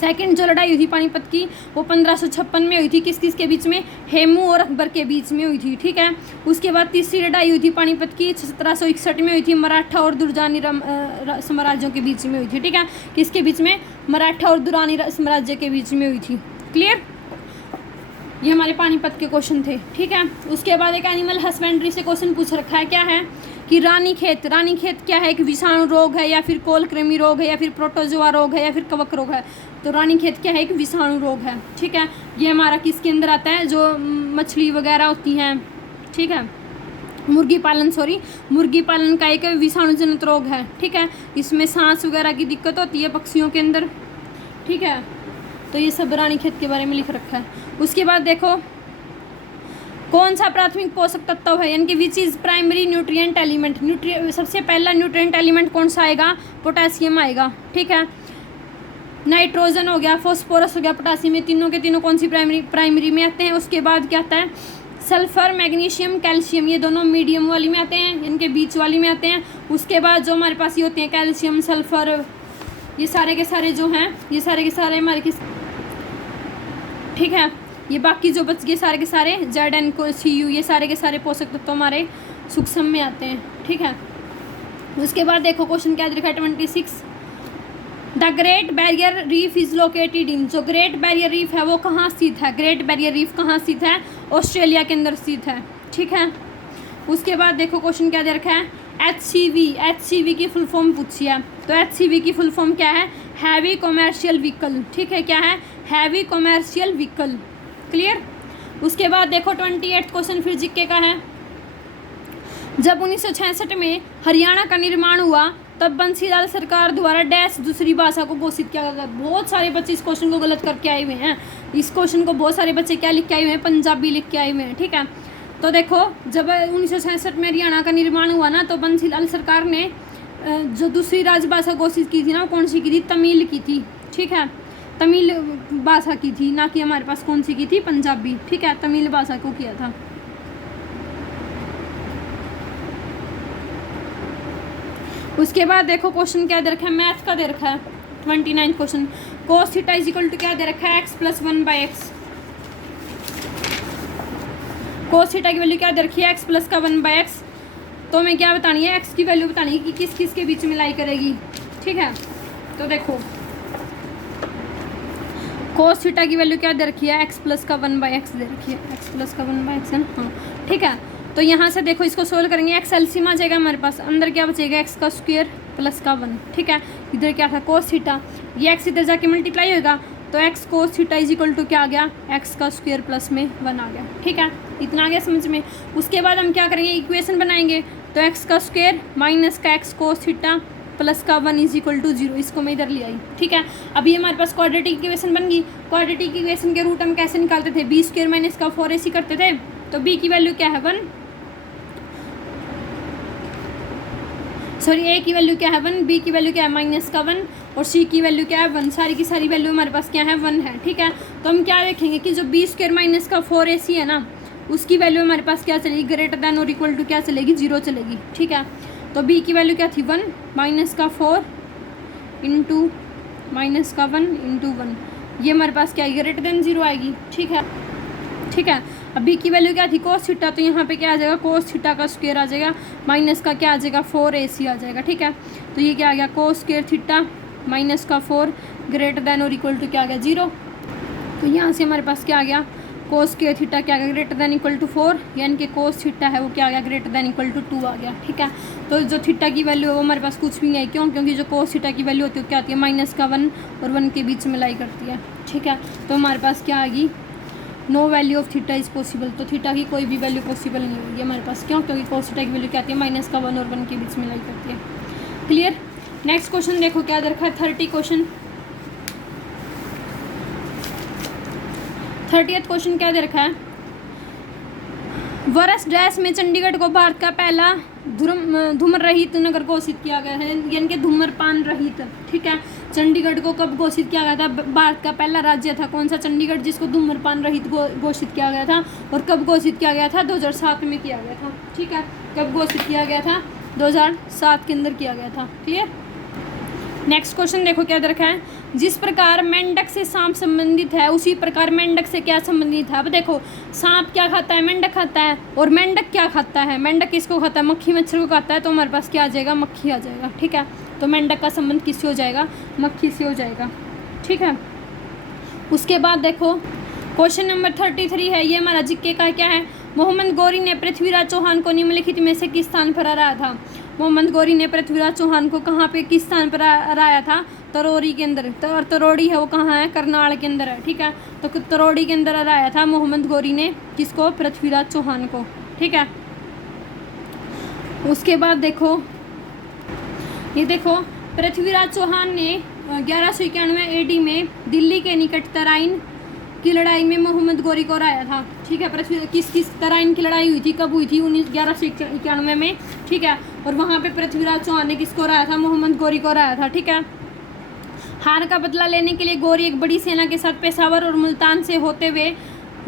सेकंड जो लड़ाई हुई थी पानीपत की वो 1556 में हुई थी। किस किस के बीच में? हेमू और अकबर के बीच में हुई थी। ठीक है, उसके बाद तीसरी लड़ाई हुई थी पानीपत की 1761 में हुई थी, मराठा और दुररानी साम्राज्यों के बीच में हुई थी। ठीक है, किसके बीच में? मराठा और दुरानी साम्राज्य के बीच में हुई थी। क्लियर? ये हमारे पानीपत के क्वेश्चन थे। ठीक है, उसके बाद एक एनिमल हस्बेंड्री से क्वेश्चन पूछ रखा है। क्या है कि रानीखेत क्या है? एक विषाणु रोग है, या फिर कोलकृमि रोग है, या फिर प्रोटोजोआ रोग है, या फिर कवक रोग है? तो रानीखेत क्या है? एक विषाणु रोग है। ठीक है, ये हमारा किसके अंदर आता है? जो मछली वगैरह होती हैं। ठीक है, मुर्गी पालन का एक विषाणु जनित रोग है। ठीक है, इसमें सांस वगैरह की दिक्कत होती है पक्षियों के अंदर। ठीक है, तो ये सब रानीखेत के बारे में लिख रखा है। उसके बाद देखो कौन सा प्राथमिक पोषक तत्व है, यानी कि which is primary nutrient element. सबसे पहला न्यूट्रिएंट एलिमेंट कौन सा आएगा? पोटेशियम आएगा। ठीक है, नाइट्रोजन हो गया, फॉस्फोरस हो गया, पोटेशियम, ये तीनों के तीनों कौन सी प्राइमरी में आते हैं। उसके बाद क्या आता है? सल्फर, मैग्नीशियम, कैल्शियम, ये दोनों मीडियम वाली में आते हैं, इनके बीच वाली में आते हैं। उसके बाद जो हमारे पास ये होते हैं कैल्शियम, सल्फर, ये सारे के सारे जो हैं, ये सारे के सारे हमारे किस, ठीक है, ये बाकी जो बच गए सारे के सारे ZnCU, ये सारे के सारे पोषक तत्व हमारे सूक्ष्म में आते हैं। ठीक है, उसके बाद देखो क्वेश्चन क्या दिखा है 26। The great barrier reef is located in. जो ग्रेट बैरियर रीफ है वो कहाँ स्थित है? ग्रेट बैरियर रीफ कहाँ स्थित है? ऑस्ट्रेलिया के अंदर स्थित है। ठीक है, उसके बाद देखो क्वेश्चन क्या दे रखा है? HCV की फुल फॉर्म पूछी है। तो HCV की फुल फॉर्म क्या है? Heavy commercial vehicle. ठीक है, क्या है? Heavy commercial vehicle. क्लियर? उसके बाद देखो 28 क्वेश्चन फिर जीके का है। जब 1966 में हरियाणा का निर्माण हुआ तब बंसीलाल सरकार द्वारा डैश दूसरी भाषा को घोषित किया गया। बहुत सारे बच्चे इस क्वेश्चन को गलत करके आए हुए हैं। इस क्वेश्चन को बहुत सारे बच्चे क्या लिख के आए हुए हैं? पंजाबी लिख के आए हुए हैं। ठीक है, तो देखो जब 1966 में हरियाणा का निर्माण हुआ ना, तो बंसीलाल सरकार ने जो दूसरी राजभाषा घोषित की थी ना, वो कौन सी की थी? तमिल की थी। ठीक है, तमिल भाषा की थी, ना कि हमारे पास कौन सी की थी? पंजाबी। ठीक है, तमिल भाषा को किया था। उसके बाद देखो क्वेश्चन क्या दे रखा है? मैथ का दे रखा है 29 question. cos theta is equal to क्या दे रखा है? x + 1/x। cos थीटा की वैल्यू क्या दे रखी है? x + 1/x। तो हमें क्या बतानी है? x की वैल्यू बतानी है कि किस किस के बीच में लाई करेगी। ठीक है, तो देखो cos थीटा की वैल्यू क्या दे रखी है? x + 1/x दे रखी है। x + 1/x है ना? हाँ, ठीक है, तो यहाँ से देखो इसको सोल्व करेंगे। x एलसीएम आ जाएगा हमारे पास, अंदर क्या बचेगा? x² + 1। ठीक है, इधर क्या था? cos थीटा, ये x इधर जाके मल्टीप्लाई होगा, तो x cos theta is equal to क्या आ गया? x² + 1 आ गया। ठीक है, इतना आ गया समझ में। उसके बाद हम क्या करेंगे? इक्वेशन बनाएंगे। तो x² माइनस का x cos theta + 1 is equal to 0। इसको मैं इधर ले आई। ठीक है, अभी हमारे पास क्वाड्रेटिक इक्वेशन बन गई। क्वाड्रेटिक इक्वेशन के रूट हम कैसे निकालते थे? b² - का 4ac करते थे। तो b की वैल्यू क्या है? 1। सॉरी, a की वैल्यू क्या है? 1, b की वैल्यू क्या है? -1, और c की वैल्यू क्या है? 1। सारी की सारी वैल्यू हमारे पास क्या है? 1 है। ठीक है, तो हम क्या देखेंगे कि जो b² - का 4ac है ना, उसकी वैल्यू हमारे पास क्या चलेगी? ग्रेटर देन और इक्वल टू क्या चलेगी? 0 चलेगी। ठीक है, तो b की वैल्यू क्या थी? 1 -4 इंटू -1 इंटू 1, ये हमारे पास क्या है? ग्रेटर देन 0 आएगी। ठीक है, ठीक है, अब बी की वैल्यू क्या थी कोस थीटा, तो यहाँ पे क्या आ जाएगा कोस थीटा का स्क्वायर आ जाएगा माइनस का क्या आ जाएगा 4ac आ जाएगा। ठीक है, तो ये क्या आ गया कोस स्क्वायर थीटा माइनस का 4 ग्रेटर देन और इक्वल टू क्या आ गया 0। तो यहाँ से हमारे पास क्या आ गया कोस स्क्वायर थीटा क्या आ गया ग्रेटर देन इक्वल टू 4, यानी कि कोस थीटा है वो क्या आ गया ग्रेटर देन इक्वल टू 2 आ गया। ठीक है, तो जो थीटा की वैल्यू है वो हमारे पास कुछ भी नहीं है, क्यों, क्योंकि जो कोस थीटा की वैल्यू होती है वो क्या आती है माइनस का 1 और 1 के बीच में लाई करती है। ठीक है, तो हमारे पास क्या आएगी no value of theta is possible, तो थीटा की कोई भी वैल्यू पॉसिबल नहीं होगी हमारे पास, क्यों, क्योंकि कोस थीटा की वैल्यू क्या आती है माइनस का 1 और 1 के बीच में लाई करती है। क्लियर। नेक्स्ट क्वेश्चन देखो क्या दे रखा है 30 क्वेश्चन 30th क्वेश्चन क्या दे रखा है वर्ष डैश में चंडीगढ़ को भारत का पहला धूम्र रहित नगर घोषित किया गया है, यानी कि धूम्रपान रहित। ठीक है, चंडीगढ़ को कब घोषित किया गया था, भारत का पहला राज्य था कौन सा चंडीगढ़ जिसको धूम्रपान रहित घोषित किया गया था, और कब घोषित किया गया था 2007 में किया गया था। ठीक है, कब घोषित किया गया था 2007 के अंदर किया गया था। क्लियर। नेक्स्ट क्वेश्चन देखो क्या दे रखा है जिस प्रकार मेंढक से सांप संबंधित है उसी प्रकार मेंढक से क्या संबंधित है। अब देखो सांप क्या खाता है मेंढक खाता है, और मेंढक क्या खाता है मेंढक किसको खाता है मक्खी मच्छर को खाता है, तो हमारे पास क्या आ जाएगा मक्खी आ जाएगा। ठीक है, तो मेंढक का संबंध किससे हो जाएगा मक्खी से हो जाएगा। ठीक है, उसके बाद देखो क्वेश्चन नंबर 33 है, ये हमारा जीके का क्या है मोहम्मद गौरी ने पृथ्वीराज चौहान को निम्नलिखित में से किस स्थान पर हराया था। मोहम्मद गौरी ने पृथ्वीराज चौहान को कहाँ पे किस स्थान पर हराया था तरोड़ी के अंदर, तो और तरोड़ी है वो कहाँ है करनाल के अंदर है। ठीक है, तो तरोड़ी के अंदर हराया था मोहम्मद गौरी ने किसको पृथ्वीराज चौहान को। ठीक है, उसके बाद देखो ये देखो पृथ्वीराज चौहान ने 1191 AD में दिल्ली के निकट तराइन की लड़ाई में मोहम्मद गौरी को हराया था। ठीक है, पृथ्वी किस तराइन की लड़ाई हुई थी कब हुई थी 1191 में। ठीक है, और वहाँ पे पृथ्वीराज चौहान ने किसको हराया था मोहम्मद गौरी को हराया था। ठीक है, हार का बदला लेने के लिए गौरी एक बड़ी सेना के साथ पेशावर और मुल्तान से होते हुए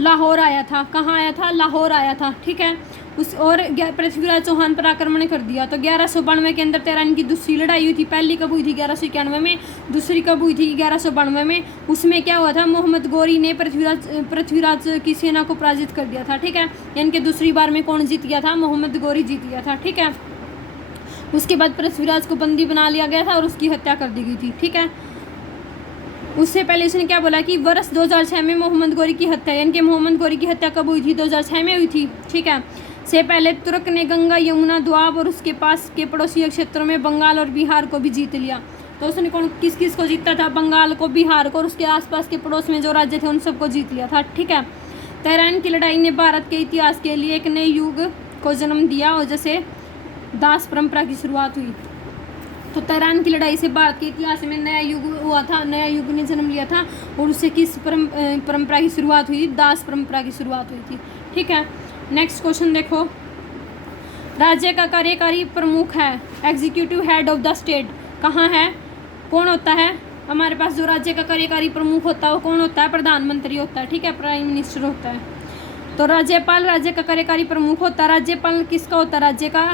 लाहौर आया था। कहाँ आया था लाहौर आया था। ठीक है, उस और पृथ्वीराज चौहान पर आक्रमण कर दिया। तो 1192 के अंदर तराइन की दूसरी लड़ाई हुई थी, पहली कब हुई थी 1191 में, दूसरी कब हुई थी 1192 में। उसमें क्या हुआ था मोहम्मद गौरी ने पृथ्वीराज की सेना को पराजित कर दिया था। ठीक है, यानी कि दूसरी बार में कौन जीत गया था मोहम्मद गौरी जीत गया था। ठीक है, उसके बाद पृथ्वीराज को बंदी बना लिया गया था और उसकी हत्या कर दी गई थी। ठीक है, उससे पहले इसने क्या बोला कि वर्ष 2006 में मोहम्मद गौरी की हत्या, यानी कि मोहम्मद गौरी की हत्या कब हुई थी 2006 में हुई थी। ठीक है, से पहले तुर्क ने गंगा यमुना द्वाब और उसके पास के पड़ोसी क्षेत्रों में बंगाल और बिहार को भी जीत लिया। तो उसने कौन किस किस को जीता था बंगाल को बिहार को और उसके आसपास के पड़ोस में जो राज्य थे उन सबको जीत लिया था। ठीक है, तराइन की लड़ाई ने भारत के इतिहास के लिए एक नए युग को जन्म दिया और जैसे दास परंपरा की शुरुआत हुई। तो तराइन की लड़ाई से भारत के इतिहास में नया युग हुआ था, नया युग ने जन्म लिया था, और उससे किस परंपरा की शुरुआत हुई दास परंपरा की शुरुआत हुई थी। ठीक है, नेक्स्ट क्वेश्चन देखो राज्य का कार्यकारी प्रमुख है executive head of the state कहाँ है कौन होता है हमारे पास जो राज्य का कार्यकारी प्रमुख होता है वो कौन होता है प्रधानमंत्री होता है। ठीक है, प्राइम मिनिस्टर होता है। तो राज्यपाल राज्य का कार्यकारी प्रमुख होता है। राज्यपाल किसका होता है राज्य का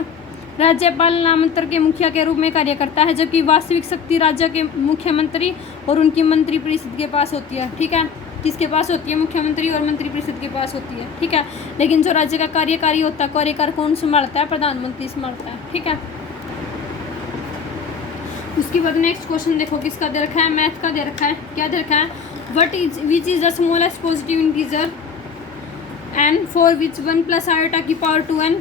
राज्यपाल नामांतर के मुखिया के रूप में कार्य करता है, जबकि वास्तविक शक्ति राज्य के मुख्यमंत्री और उनकी मंत्रिपरिषद के पास होती है। ठीक है, किसके पास होती है मुख्यमंत्री और मंत्रिपरिषद के पास होती है। ठीक है, लेकिन जो राज्य का कार्यकारी होता है कार्यकाल कौन संभालता है प्रधानमंत्री संभालता है। ठीक है, उसके बाद नेक्स्ट क्वेश्चन देखो किसका दे रखा है मैथ का दे रखा है। क्या दे रखा है which is the smallest positive integer n for which 1 plus iota की power 2n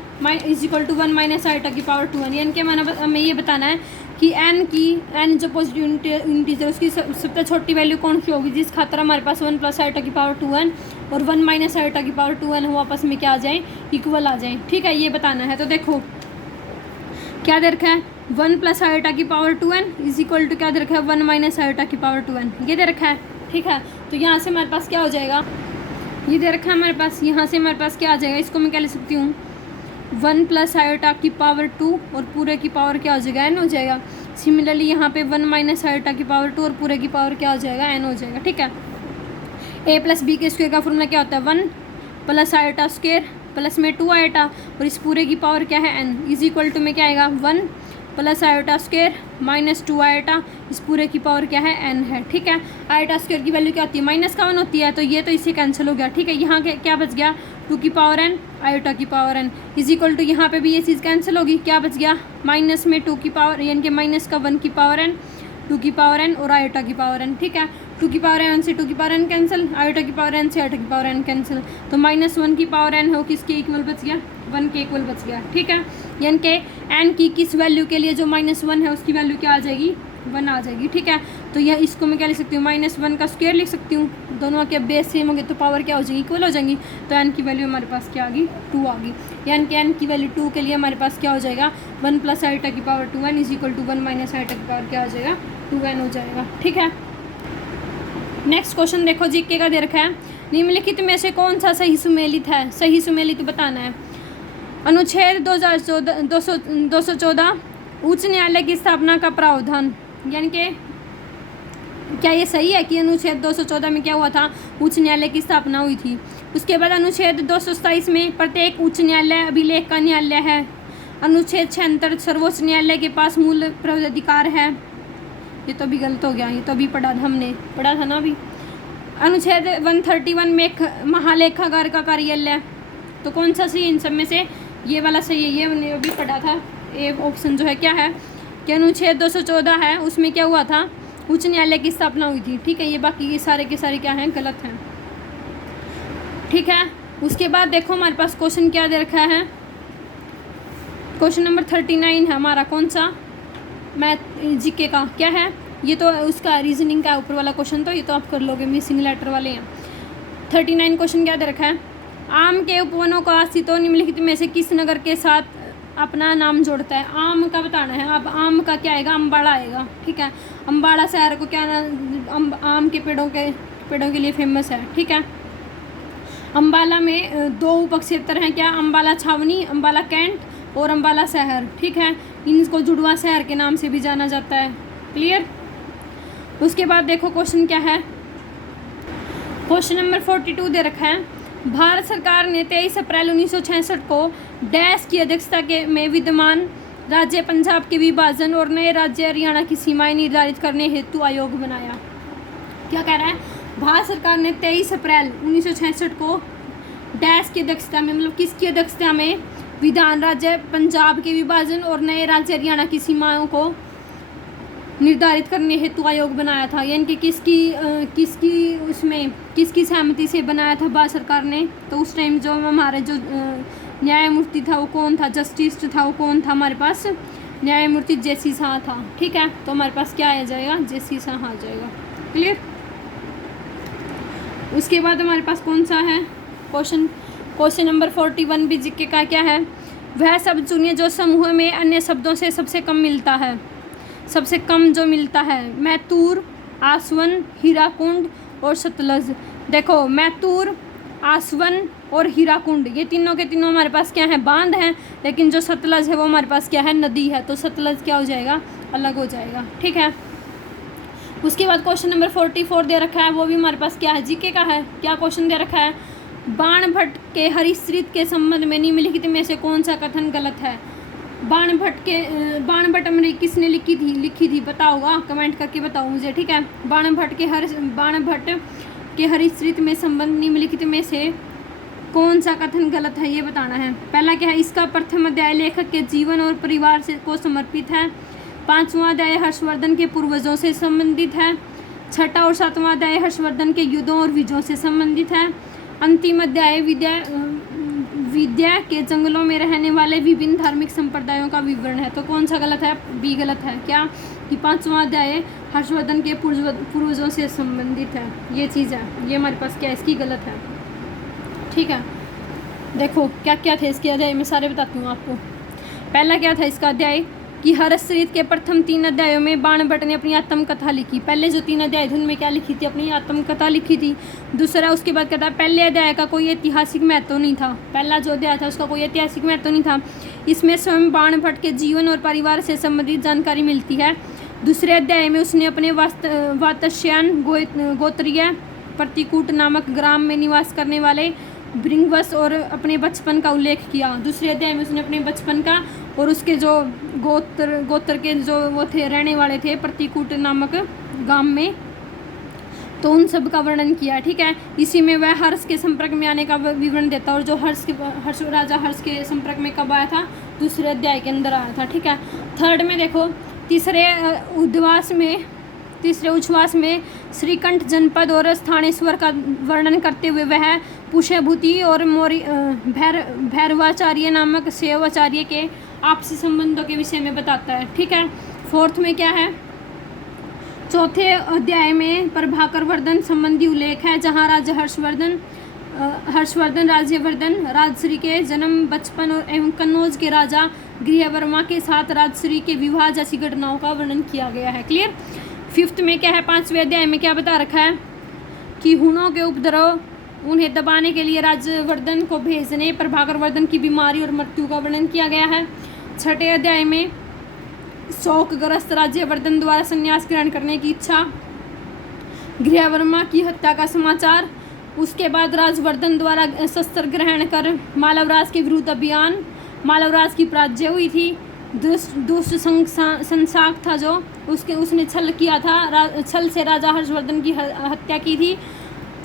is equal to 1 minus iota की पावर 2n, यानी कि हमें ये बताना है कि n जो पॉजिटिव इंटीजर उसकी सबसे छोटी वैल्यू कौन सी होगी जिस खातर हमारे पास 1 प्लस आयोटा की पावर 2n और 1 माइनस आयोटा की पावर 2n वो आपस में क्या आ जाए इक्वल आ जाए। ठीक है, ये बताना है। तो देखो क्या दे रखा है 1 प्लस आयोटा की power 2n is equal to क्या दे रखा है 1 माइनस आयोटा की पावर 2n ये दे रखा है। ठीक है, तो यहाँ से हमारे पास क्या हो जाएगा ये दे रखा है हमारे पास, यहाँ से हमारे पास क्या आ जाएगा इसको मैं क्या ले सकती हूँ 1 प्लस आयोटा की पावर 2 और पूरे की पावर क्या हो जाएगा n हो जाएगा। सिमिलरली यहाँ पे 1 माइनस आयोटा की पावर 2 और पूरे की पावर क्या हो जाएगा n हो जाएगा। ठीक है, a प्लस बी के स्क्वायर का फॉर्मूला क्या होता है 1 प्लस आयोटा स्क्वायर प्लस में 2 आयोटा और इस पूरे की पावर क्या है n इज इक्वल टू में क्या आएगा 1 plus iota square minus 2 iota इस पूरे की पावर क्या है n है। ठीक है, आयोटा स्क्वायर की वैल्यू क्या होती है -1 होती है, तो ये तो इससे कैंसिल हो गया। ठीक है, यहाँ क्या बच गया टू की पावर n आयोटा की power n is equal to, यहाँ पे भी ये चीज़ कैंसिल होगी, क्या बच गया, माइनस में टू की पावर यानी कि माइनस का 1 की पावर n, 2 की पावर n और आयोटा की पावर n। ठीक है, 2 की पावर n से 2 की पावर n कैंसिल, आयोटा की पावर n से आयोटा की पावर n कैंसिल, तो -1 की पावर n हो किसके इक्वल बच गया, 1 के इक्वल बच गया। ठीक है, यानी कि n की किस वैल्यू के लिए जो -1 है उसकी वैल्यू क्या आ जाएगी, 1 आ जाएगी। ठीक है, तो यह इसको मैं क्या लिख सकती हूँ, -1 का स्क्वायर लिख सकती हूँ, दोनों के बेस सेम होंगे तो पावर क्या हो जाएगी, इक्वल हो जाएंगी। तो n की वैल्यू हमारे पास क्या आ गई, 2 आ गई, यानी कि n की वैल्यू 2 के लिए हमारे पास क्या हो जाएगा, 1 + आयोटा की power 2n is equal to 1 - iota की पावर क्या हो जाएगा, 2n हो जाएगा। ठीक है, नेक्स्ट क्वेश्चन देखो, जीके का दे रखा है, निम्नलिखित में से कौन सा सही सुमेलित है, सही सुमेलित बताना है। अनुच्छेद 214 उच्च न्यायालय की स्थापना का प्रावधान, यानी कि क्या ये सही है कि अनुच्छेद 214 में क्या हुआ था, उच्च न्यायालय की स्थापना हुई थी। उसके बाद अनुच्छेद 227 में प्रत्येक उच्च न्यायालय अभिलेख का न्यायालय है। अनुच्छेद 76 सर्वोच्च न्यायालय के पास मूल प्राधिकार है, ये तो अभी गलत हो गया, ये तो अभी हमने पढ़ा था ना अभी। अनुच्छेद 131 में महालेखागार का कार्यालय, तो कौन सा सही है इन सब में से, ये वाला सही है, ये मैंने अभी पढ़ा था। ए ऑप्शन जो है क्या है कि अनुच्छेद 214 है, उसमें क्या हुआ था, उच्च न्यायालय की स्थापना हुई थी। ठीक है, ये बाकी के सारे क्या हैं, गलत हैं। ठीक है, उसके बाद देखो हमारे पास क्वेश्चन क्या दे रखा है, क्वेश्चन नंबर 39 है हमारा, कौन सा, मैथ जीके का क्या है, ये तो उसका रीजनिंग का ऊपर वाला क्वेश्चन, तो ये तो आप कर लोगे, मिसिंग लेटर वाले हैं। 39 क्वेश्चन क्या दे रखा है, आम के उपवनों का अस्तित्व निम्नलिखित में से किस नगर के साथ अपना नाम जोड़ता है, आम का बताना है। अब आम का क्या आएगा, अम्बाड़ा आएगा। ठीक है, अम्बाड़ा शहर को क्या आम के पेड़ों के लिए फेमस है। ठीक है, अम्बाला में 2 उपक्षेत्र हैं, क्या, अम्बाला छावनी, अम्बाला कैंट और अम्बाला शहर। ठीक है, इनको जुड़वा शहर के नाम से भी जाना जाता है। क्लियर। उसके बाद देखो क्वेश्चन क्या है, क्वेश्चन नंबर 42 दे रखा है, भारत सरकार ने 23 अप्रैल 1966 को डैश की अध्यक्षता में विद्यमान राज्य पंजाब के विभाजन और नए राज्य हरियाणा की सीमाएं निर्धारित करने हेतु आयोग बनाया। क्या कह रहा है, भारत सरकार ने 23 अप्रैल 1966 को डैश की अध्यक्षता में, मतलब किसकी अध्यक्षता में, विधान राज्य पंजाब के विभाजन और नए राज्य हरियाणा की सीमाओं को निर्धारित करने हेतु आयोग बनाया था। यानी कि किसकी सहमति से बनाया था भारत सरकार ने, तो उस टाइम जो हमारे जो न्यायमूर्ति था वो कौन था, जस्टिस था वो कौन था हमारे पास, न्यायमूर्ति जेसी शाह था। ठीक है, तो हमारे पास क्या आ जाएगा, जेसी शाह आ जाएगा। क्लियर। उसके बाद हमारे पास कौन सा है क्वेश्चन नंबर 41 भी जीके का क्या है, वह शब्द चुनिए जो समूह में अन्य शब्दों से सबसे कम मिलता है, सबसे कम जो मिलता है। मैतूर, आसवन, हीराकुंड और सतलज। देखो मैतूर, आसवन और हीराकुंड ये तीनों के तीनों हमारे पास क्या है, बांध हैं, लेकिन जो सतलज है वो हमारे पास क्या है, नदी है, तो सतलज क्या हो जाएगा, अलग हो जाएगा। ठीक है, उसके बाद क्वेश्चन नंबर 44 दे रखा है, वो भी हमारे पास क्या है, जीके का है। क्या क्वेश्चन दे रखा है, बाणभट्ट के हरिश्चरित के संबंध में निम्नलिखित में से कौन सा कथन गलत है। बाणभट्ट अमृत किसने लिखी थी बताओगा, कमेंट करके बताओ मुझे। ठीक है, बाणभट्ट के हरिश्चरित में संबंध निम्नलिखित में से कौन सा कथन गलत है, ये बताना है। पहला क्या है, इसका प्रथम अध्याय लेखक के जीवन और परिवार से को समर्पित है। 5वां अध्याय हर्षवर्धन के पूर्वजों से संबंधित है। 6वां और 7वां अध्याय हर्षवर्धन के युद्धों और विजयों से संबंधित है। अंतिम अध्याय विद्या के जंगलों में रहने वाले विभिन्न धार्मिक संप्रदायों का विवरण है। तो कौन सा गलत है, बी गलत है। क्या कि 5वां अध्याय हर्षवर्धन के पूर्वजों से संबंधित है, ये चीज़ है, ये हमारे पास क्या है, इसकी गलत है। ठीक है, देखो क्या क्या थे इसके अध्याय में, सारे बताती हूँ आपको। पहला क्या था इसका अध्याय कि हर्षचरित के प्रथम 3 अध्यायों में बाणभट्ट ने अपनी आत्मकथा लिखी। पहले जो 3 अध्याय थे उनमें क्या लिखी थी, अपनी आत्मकथा लिखी थी। दूसरा उसके बाद कहता है पहले अध्याय का कोई ऐतिहासिक महत्व नहीं था, पहला जो अध्याय था उसका कोई ऐतिहासिक महत्व नहीं था, इसमें स्वयं बाणभट्ट के जीवन और परिवार से संबंधित जानकारी मिलती है। दूसरे अध्याय में उसने अपने वात्स्यायन गोत्रीय प्रतिकूट नामक ग्राम में निवास करने वाले भृंगवश और अपने बचपन का उल्लेख किया। दूसरे अध्याय में उसने अपने बचपन का और उसके जो गोत्र के जो वो थे रहने वाले थे प्रतिकूट नामक गांव में, तो उन सब का वर्णन किया। ठीक है, इसी में वह हर्ष के संपर्क में आने का विवरण देता है, और जो राजा हर्ष के संपर्क में कब आया था, दूसरे अध्याय के अंदर आया था। ठीक है, थर्ड में देखो, तीसरे उच्छ्वास में श्रीकंठ जनपद और स्थानेश्वर का वर्णन करते हुए वह पुष्यभूति और भैरवाचार्य नामक सेवाचार्य के आपसी संबंधों के विषय में बताता है। ठीक है, फोर्थ में क्या है, चौथे अध्याय में प्रभाकर वर्धन संबंधी उल्लेख है, जहाँ राजा हर्षवर्धन राज्यवर्धन राजश्री के जन्म, बचपन और एवं कन्नौज के राजा गृहवर्मा के साथ राजश्री के विवाह जैसी घटनाओं का वर्णन किया गया है। क्लियर। फिफ्थ में क्या है, पांचवें अध्याय में क्या बता रखा है कि हुणों के उपद्रव, उन्हें दबाने के लिए राज्यवर्धन को भेजने, प्रभाकर वर्धन की बीमारी और मृत्यु का वर्णन किया गया है। छठे अध्याय में शोकग्रस्त राज्यवर्धन द्वारा संन्यास ग्रहण करने की इच्छा, गृहवर्मा की हत्या का समाचार, उसके बाद राजवर्धन द्वारा शस्त्र ग्रहण कर मालवराज के विरुद्ध अभियान, मालवराज की पराजय हुई थी, दुष्ट संसाक था जो उसने छल किया था, छल से राजा हर्षवर्धन की हत्या की थी।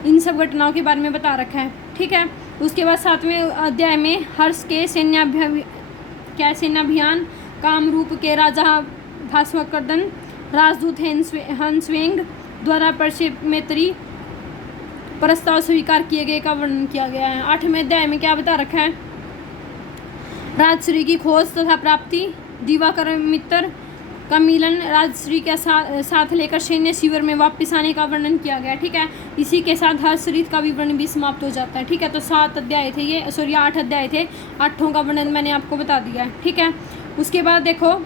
इन सब घटनाओं के बारे में बता रखा है। ठीक है, उसके बाद सातवें अध्याय में हर्ष के सेनाभियान, कामरूप के राजा भास्वकर्दन, राजदूत हंसवेंग द्वारा परशेमेत्री प्रस्ताव स्वीकार किए गए का वर्णन किया गया है। आठवें अध्याय में क्या बता रखा है, राजश्री की खोज तथा प्राप्ति, दिवाकर मित्र का मिलन, राजश्री के साथ लेकर सैन्य शिविर में वापस आने का वर्णन किया गया। ठीक है, इसी के साथ हर्षरीत का विवरण भी समाप्त हो जाता है। ठीक है, तो 7 अध्याय थे ये, 8 अध्याय थे, 8 का वर्णन मैंने आपको बता दिया है। ठीक है, उसके बाद देखो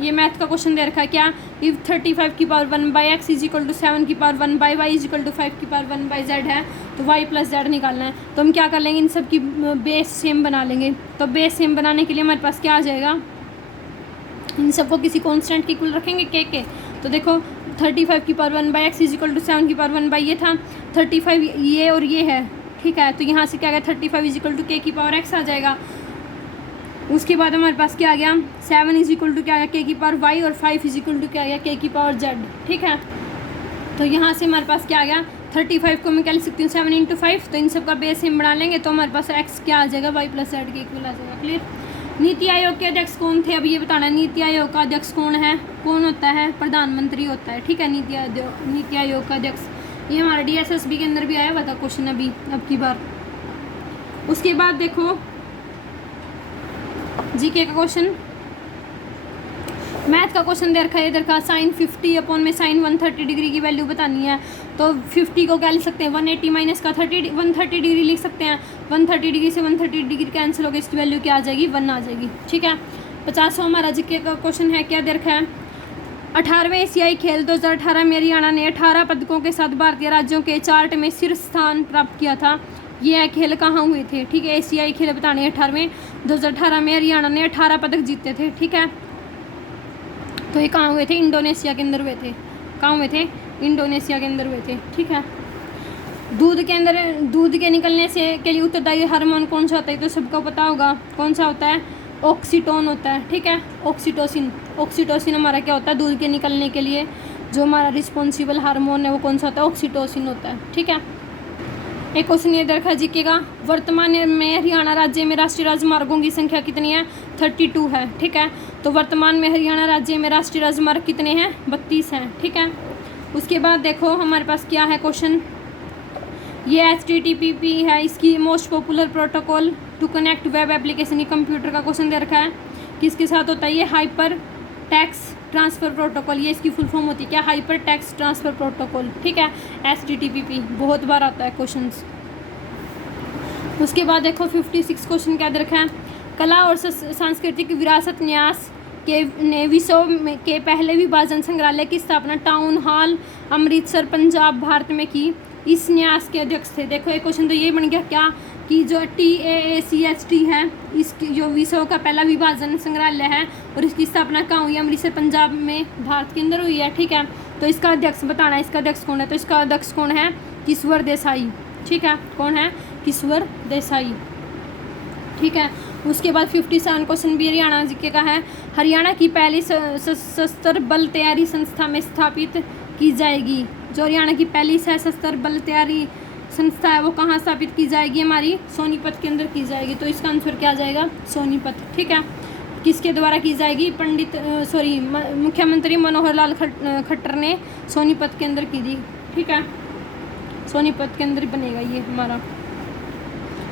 ये मैथ का क्वेश्चन दे रखा है, क्या, इफ 35 की power 1/x is equal to 7 की power 1/y is equal to 5 की पावर 1/z है, तो y प्लस z निकालना है। तो हम क्या कर लेंगे, इन सब की बेस सेम बना लेंगे। तो बेस सेम बनाने के लिए हमारे पास क्या आ जाएगा, इन सबको किसी कांस्टेंट के इक्वल रखेंगे के। तो देखो 35 की power 1/x is equal to 7 की पावर 1/, ये था 35, ये और ये है। ठीक है, तो यहाँ से क्या गया, 35 इज इक्वल टू k की पावर x आ जाएगा। उसके बाद हमारे पास क्या आ गया, 7 इज इक्वल टू क्या आ गया, k की पावर y, और 5 इज इक्वल टू क्या आ गया, k की पावर z। ठीक है, तो यहाँ से हमारे पास क्या आ गया, 35 को मैं क्या लिख सकती हूँ, 7 × 5, तो इन सब का बेस सेम बना लेंगे, तो हमारे पास x क्या आ जाएगा, y प्लस z के इक्वल आ जाएगा। क्लियर। नीति आयोग के अध्यक्ष कौन थे, अब ये बताना है। नीति आयोग का अध्यक्ष कौन है, कौन होता है, प्रधानमंत्री होता है। ठीक है, नीति आयोग का अध्यक्ष, ये हमारे DSSB के अंदर भी आया हुआ था क्वेश्चन अभी अब की बार। उसके बाद देखो जीके का क्वेश्चन, मैथ का क्वेश्चन दे रखा है, इधर का साइन 50 अपॉन में साइन 130 डिग्री की वैल्यू बतानी है। तो 50 को क्या लिख सकते हैं, 180 माइनस का 130 डिग्री लिख सकते हैं। 130 डिग्री से 130 डिग्री कैंसिल हो गया, इसकी वैल्यू क्या आ जाएगी, 1 आ जाएगी। ठीक है, 50वां हमारा जीके का क्वेश्चन है, क्या दे रखा है, 18वें एशियाई खेल 2018 में हरियाणा ने 18 पदकों के साथ भारतीय राज्यों के चार्ट में शीर्ष स्थान प्राप्त किया था। ये खेल कहाँ हुए थे, ठीक है, एशियाई खेल बताने 18वें 2018 में हरियाणा ने 18 पदक जीते थे। ठीक है, तो ये कहाँ हुए थे, इंडोनेशिया के अंदर हुए थे। कहाँ हुए थे, इंडोनेशिया के अंदर हुए थे। ठीक है, दूध के अंदर दूध के निकलने से के लिए उत्तरदायी हार्मोन कौन सा होता है, तो सबको पता होगा कौन सा होता है, ऑक्सीटोन होता है। ठीक है, ऑक्सीटोसिन हमारा क्या होता है, दूध के निकलने के लिए जो हमारा रिस्पॉन्सिबल हार्मोन है वो कौन सा होता है, ऑक्सीटोसिन होता है। ठीक है, एक क्वेश्चन ये देखा जीके का, वर्तमान में हरियाणा राज्य में राष्ट्रीय राजमार्गों की संख्या कितनी है, 32 है। ठीक है, तो वर्तमान में हरियाणा राज्य में राष्ट्रीय राजमार्ग कितने हैं, 32 हैं। ठीक है, उसके बाद देखो हमारे पास क्या है क्वेश्चन, ये HTTP है, इसकी most popular protocol to connect web application, ये कंप्यूटर का क्वेश्चन दे रखा है, किसके साथ होता है, ये हाइपर टेक्स्ट ट्रांसफ़र प्रोटोकॉल, ये इसकी फुल फॉर्म होती है क्या, हाइपर टेक्स्ट ट्रांसफ़र प्रोटोकॉल। ठीक है, HTTP बहुत बार आता है क्वेश्चंस। उसके बाद देखो 56 क्वेश्चन क्या दे रखा है, कला और सांस्कृतिक विरासत न्यास ने विश्व के पहले विभाजन संग्रहालय की स्थापना टाउन हॉल अमृतसर पंजाब भारत में की, इस न्यास के अध्यक्ष थे। देखो एक क्वेश्चन तो ये बन गया क्या कि जो TAACHT है, इसकी जो विश्व का पहला विभाजन संग्रहालय है और इसकी स्थापना कहाँ हुई है, अमृतसर पंजाब में भारत के अंदर हुई है। ठीक है, तो इसका अध्यक्ष बताना है, इसका अध्यक्ष कौन है, तो इसका अध्यक्ष कौन है, किश्वर देसाई। ठीक है, कौन है, किश्वर देसाई। ठीक है, उसके बाद 57 क्वेश्चन भी हरियाणा जीके का है, हरियाणा की पहली सशस्त्र बल तैयारी संस्था में स्थापित की जाएगी? जो हरियाणा की पहली सशस्त्र बल तैयारी संस्था है वो कहाँ स्थापित की जाएगी? हमारी सोनीपत के अंदर की जाएगी। तो इसका आंसर क्या आ जाएगा? सोनीपत। ठीक है, किसके द्वारा की जाएगी? मुख्यमंत्री मनोहर लाल खट्टर ने सोनीपत के अंदर की थी। ठीक है, सोनीपत के अंदर बनेगा ये हमारा।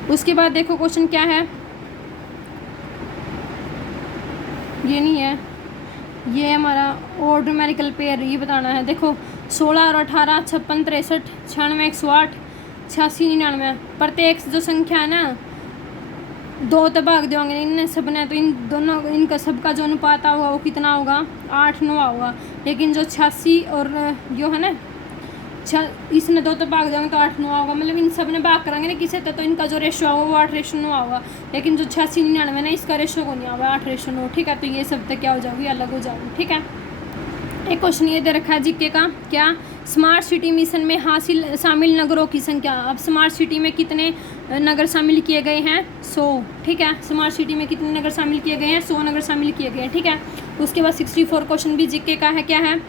उसके बाद देखो क्वेश्चन क्या है, ये नहीं है, ये हमारा ऑर्ड न्यूमेरिकल पेयर ये बताना है। देखो 16 और 18, 56, 63, 96, 108, 86, 99, प्रत्येक जो संख्या है ना 2 तो भाग देंगे इन सब ने, तो इन दोनों इनका सबका जो अनुपात होगा वो कितना होगा? 8-9 होगा। लेकिन जो 86 और जो है ना इसने 2 तो भाग देंगे तो 8-9 होगा, मतलब इन सब ने भाग करेंगे ना किसे तो इनका जो रेशो होगा वो 8:9 होगा। लेकिन जो 86, 99 ना इसका रेशो को नहीं होगा 8:9। ठीक है, तो ये सब तक क्या हो जाएगी? अलग हो जाएगी। ठीक है, एक क्वेश्चन ये दे रखा है जीके का, क्या स्मार्ट सिटी मिशन में शामिल नगरों की संख्या? अब स्मार्ट सिटी में कितने नगर शामिल किए गए हैं? 100। ठीक है, स्मार्ट सिटी में कितने नगर शामिल किए गए हैं? 100 नगर शामिल किए गए हैं। ठीक है, उसके बाद 64 क्वेश्चन भी जीके का है, क्या है?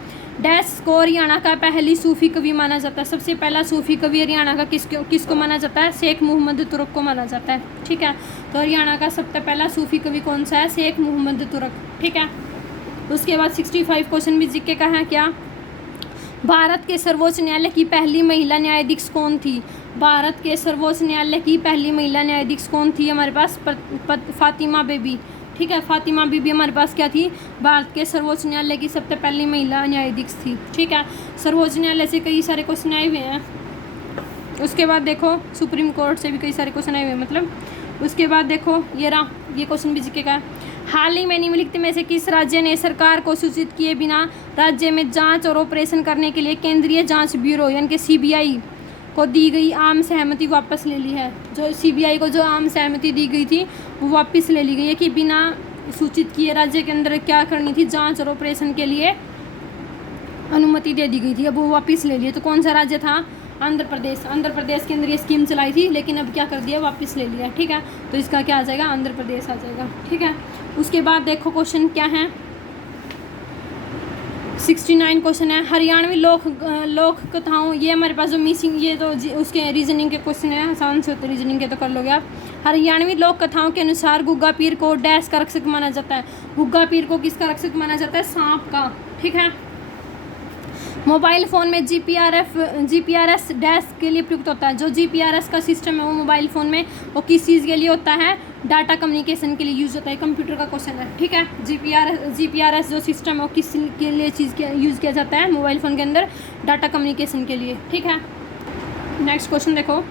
डैश को हरियाणा का पहली सूफी कवि माना जाता है। सबसे पहला सूफी कवि हरियाणा का किसको माना जाता है? शेख मोहम्मद तुरक को माना जाता है। ठीक है, तो हरियाणा का सबसे पहला सूफी कवि कौन सा है? शेख मोहम्मद तुरक। ठीक है, उसके बाद 65 क्वेश्चन भी जीके का है, क्या? भारत के सर्वोच्च न्यायालय की पहली महिला न्यायाधीश कौन थी? भारत के सर्वोच्च न्यायालय की पहली महिला न्यायाधीश कौन थी? हमारे पास फातिमा बीबी। ठीक है, फातिमा बीबी हमारे पास क्या थी? भारत के सर्वोच्च न्यायालय की सबसे पहली महिला न्यायाधीश थी। ठीक है, सर्वोच्च न्यायालय से कई सारे क्वेश्चन आए हुए हैं। उसके बाद देखो सुप्रीम कोर्ट से भी कई सारे क्वेश्चन आए हुए हैं, मतलब। उसके बाद देखो ये क्वेश्चन भी जीके का है। हाल ही में निम्नलिखित में से किस राज्य ने सरकार को सूचित किए बिना राज्य में जांच और ऑपरेशन करने के लिए केंद्रीय जांच ब्यूरो यानी कि सीबीआई को दी गई आम सहमति वापस ले ली है? जो सीबीआई को जो आम सहमति दी गई थी वो वापस ले ली गई है कि बिना सूचित किए राज्य के अंदर क्या करनी थी? जांच और ऑपरेशन के लिए अनुमति दे दी गई थी, अब वो वापस ले लिए। तो कौन सा राज्य था? आंध्र प्रदेश। आंध्र प्रदेश के अंदर ये स्कीम चलाई थी, लेकिन अब क्या कर दिया? वापस ले लिया। ठीक है, तो इसका क्या आ जाएगा? आंध्र प्रदेश आ जाएगा। ठीक है, उसके बाद देखो क्वेश्चन क्या है, 69 क्वेश्चन है। हरियाणवी लोक कथाओं, ये हमारे पास जो मिसिंग ये तो उसके रीजनिंग के क्वेश्चन है, आसान से होते रीजनिंग के तो कर लोगे आप। हरियाणवी लोक कथाओं के अनुसार गुग्गा पीर को डैश का रक्षक माना जाता है? गुग्गा पीर को किसका रक्षक माना जाता है? सांप का। ठीक है, मोबाइल फ़ोन में जीपीआरएस डैश के लिए प्रयुक्त होता है? जो जीपीआरएस का सिस्टम है वो मोबाइल फ़ोन में वो किस चीज़ के लिए होता है? डाटा कम्युनिकेशन के लिए यूज़ होता है। कंप्यूटर का क्वेश्चन है। ठीक है, जीपीआरएस जो सिस्टम है वो किस के लिए यूज़ किया जाता है मोबाइल फ़ोन के अंदर? डाटा कम्युनिकेशन के लिए। ठीक है, नेक्स्ट क्वेश्चन देखो,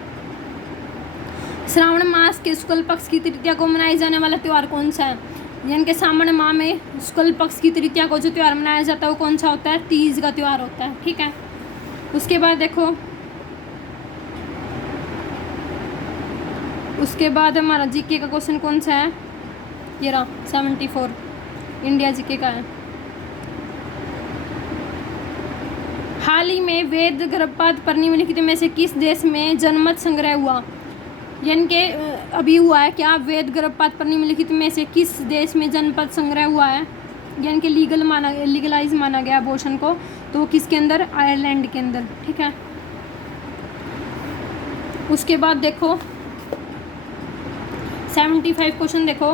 श्रावण मास के शुक्ल पक्ष की तृतीया को मनाए जाने वाला त्यौहार कौन सा है? यानी कि श्रावण माह में शुक्ल पक्ष की तृतीया को जो त्यौहार मनाया जाता है वो कौन सा होता है? तीज का त्यौहार होता है। ठीक है, उसके बाद देखो, उसके बाद हमारा जीके का क्वेश्चन कौन सा है? ये रहा 74 इंडिया जीके का है। हाल ही में वेद गर्भपात पर निम्नलिखित में से किस देश में जनमत संग्रह हुआ? यानी कि अभी हुआ है क्या? वेद गर्भपात पर निम्नलिखित में से किस देश में जनमत संग्रह हुआ है? यानी कि लीगलाइज माना गया अबॉर्शन को, तो किसके अंदर? आयरलैंड के अंदर। ठीक है, उसके बाद देखो 75 क्वेश्चन देखो,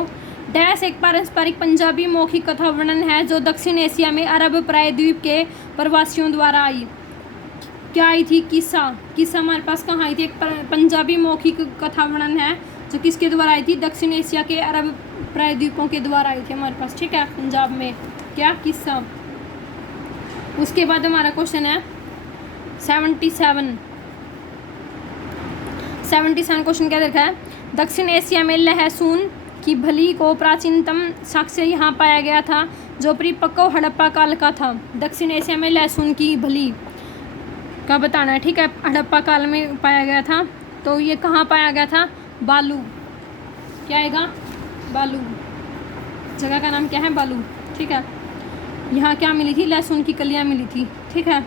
डैश एक पारंपरिक पंजाबी मौखिक कथा वर्णन है जो दक्षिण एशिया में अरब प्रायद्वीप के प्रवासियों द्वारा आई। क्या आई थी? किस्सा हमारे पास कहाँ आई थी? एक पंजाबी मौखिक कथा वर्णन है जो किसके द्वारा आई थी? दक्षिण एशिया के अरब प्रायद्वीपों के द्वारा आई थी हमारे पास। ठीक है, पंजाब में क्या? किस्सा। उसके बाद हमारा क्वेश्चन है 77 क्वेश्चन क्या देखा है? दक्षिण एशिया में लहसुन की भली को प्राचीनतम साक्ष्य यहाँ पाया गया था जो परिपक्व हड़प्पा काल का था। दक्षिण एशिया में लहसुन की भली का बताना है। ठीक है, हड़प्पा काल में पाया गया था, तो ये कहाँ पाया गया था? बालू। क्या आएगा? बालू। जगह का नाम क्या है? बालू। ठीक है, यहाँ क्या मिली थी? लहसुन की कलियाँ मिली थी। ठीक है,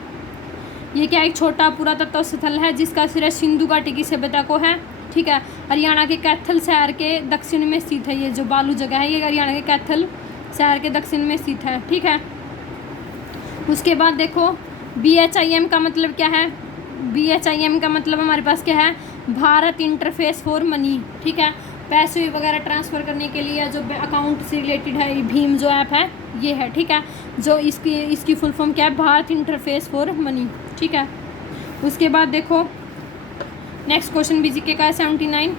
ये क्या एक छोटा पुरातत्व स्थल है जिसका श्रेय सिंधु घाटी की सभ्यता को है। ठीक है, हरियाणा के कैथल शहर के दक्षिण में स्थित है। ये जो बालू जगह है ये हरियाणा के कैथल शहर के दक्षिण में स्थित है। ठीक है, उसके बाद देखो BHIM का मतलब क्या है? BHIM का मतलब हमारे पास क्या है? भारत इंटरफेस फॉर मनी, ठीक है। पैसे वगैरह ट्रांसफ़र करने के लिए जो अकाउंट से रिलेटेड है, भीम जो ऐप है ये है, ठीक है। जो इसकी फुल फॉर्म क्या है? भारत इंटरफेस फॉर मनी, ठीक है। उसके बाद देखो नेक्स्ट क्वेश्चन भी जीके का है 79।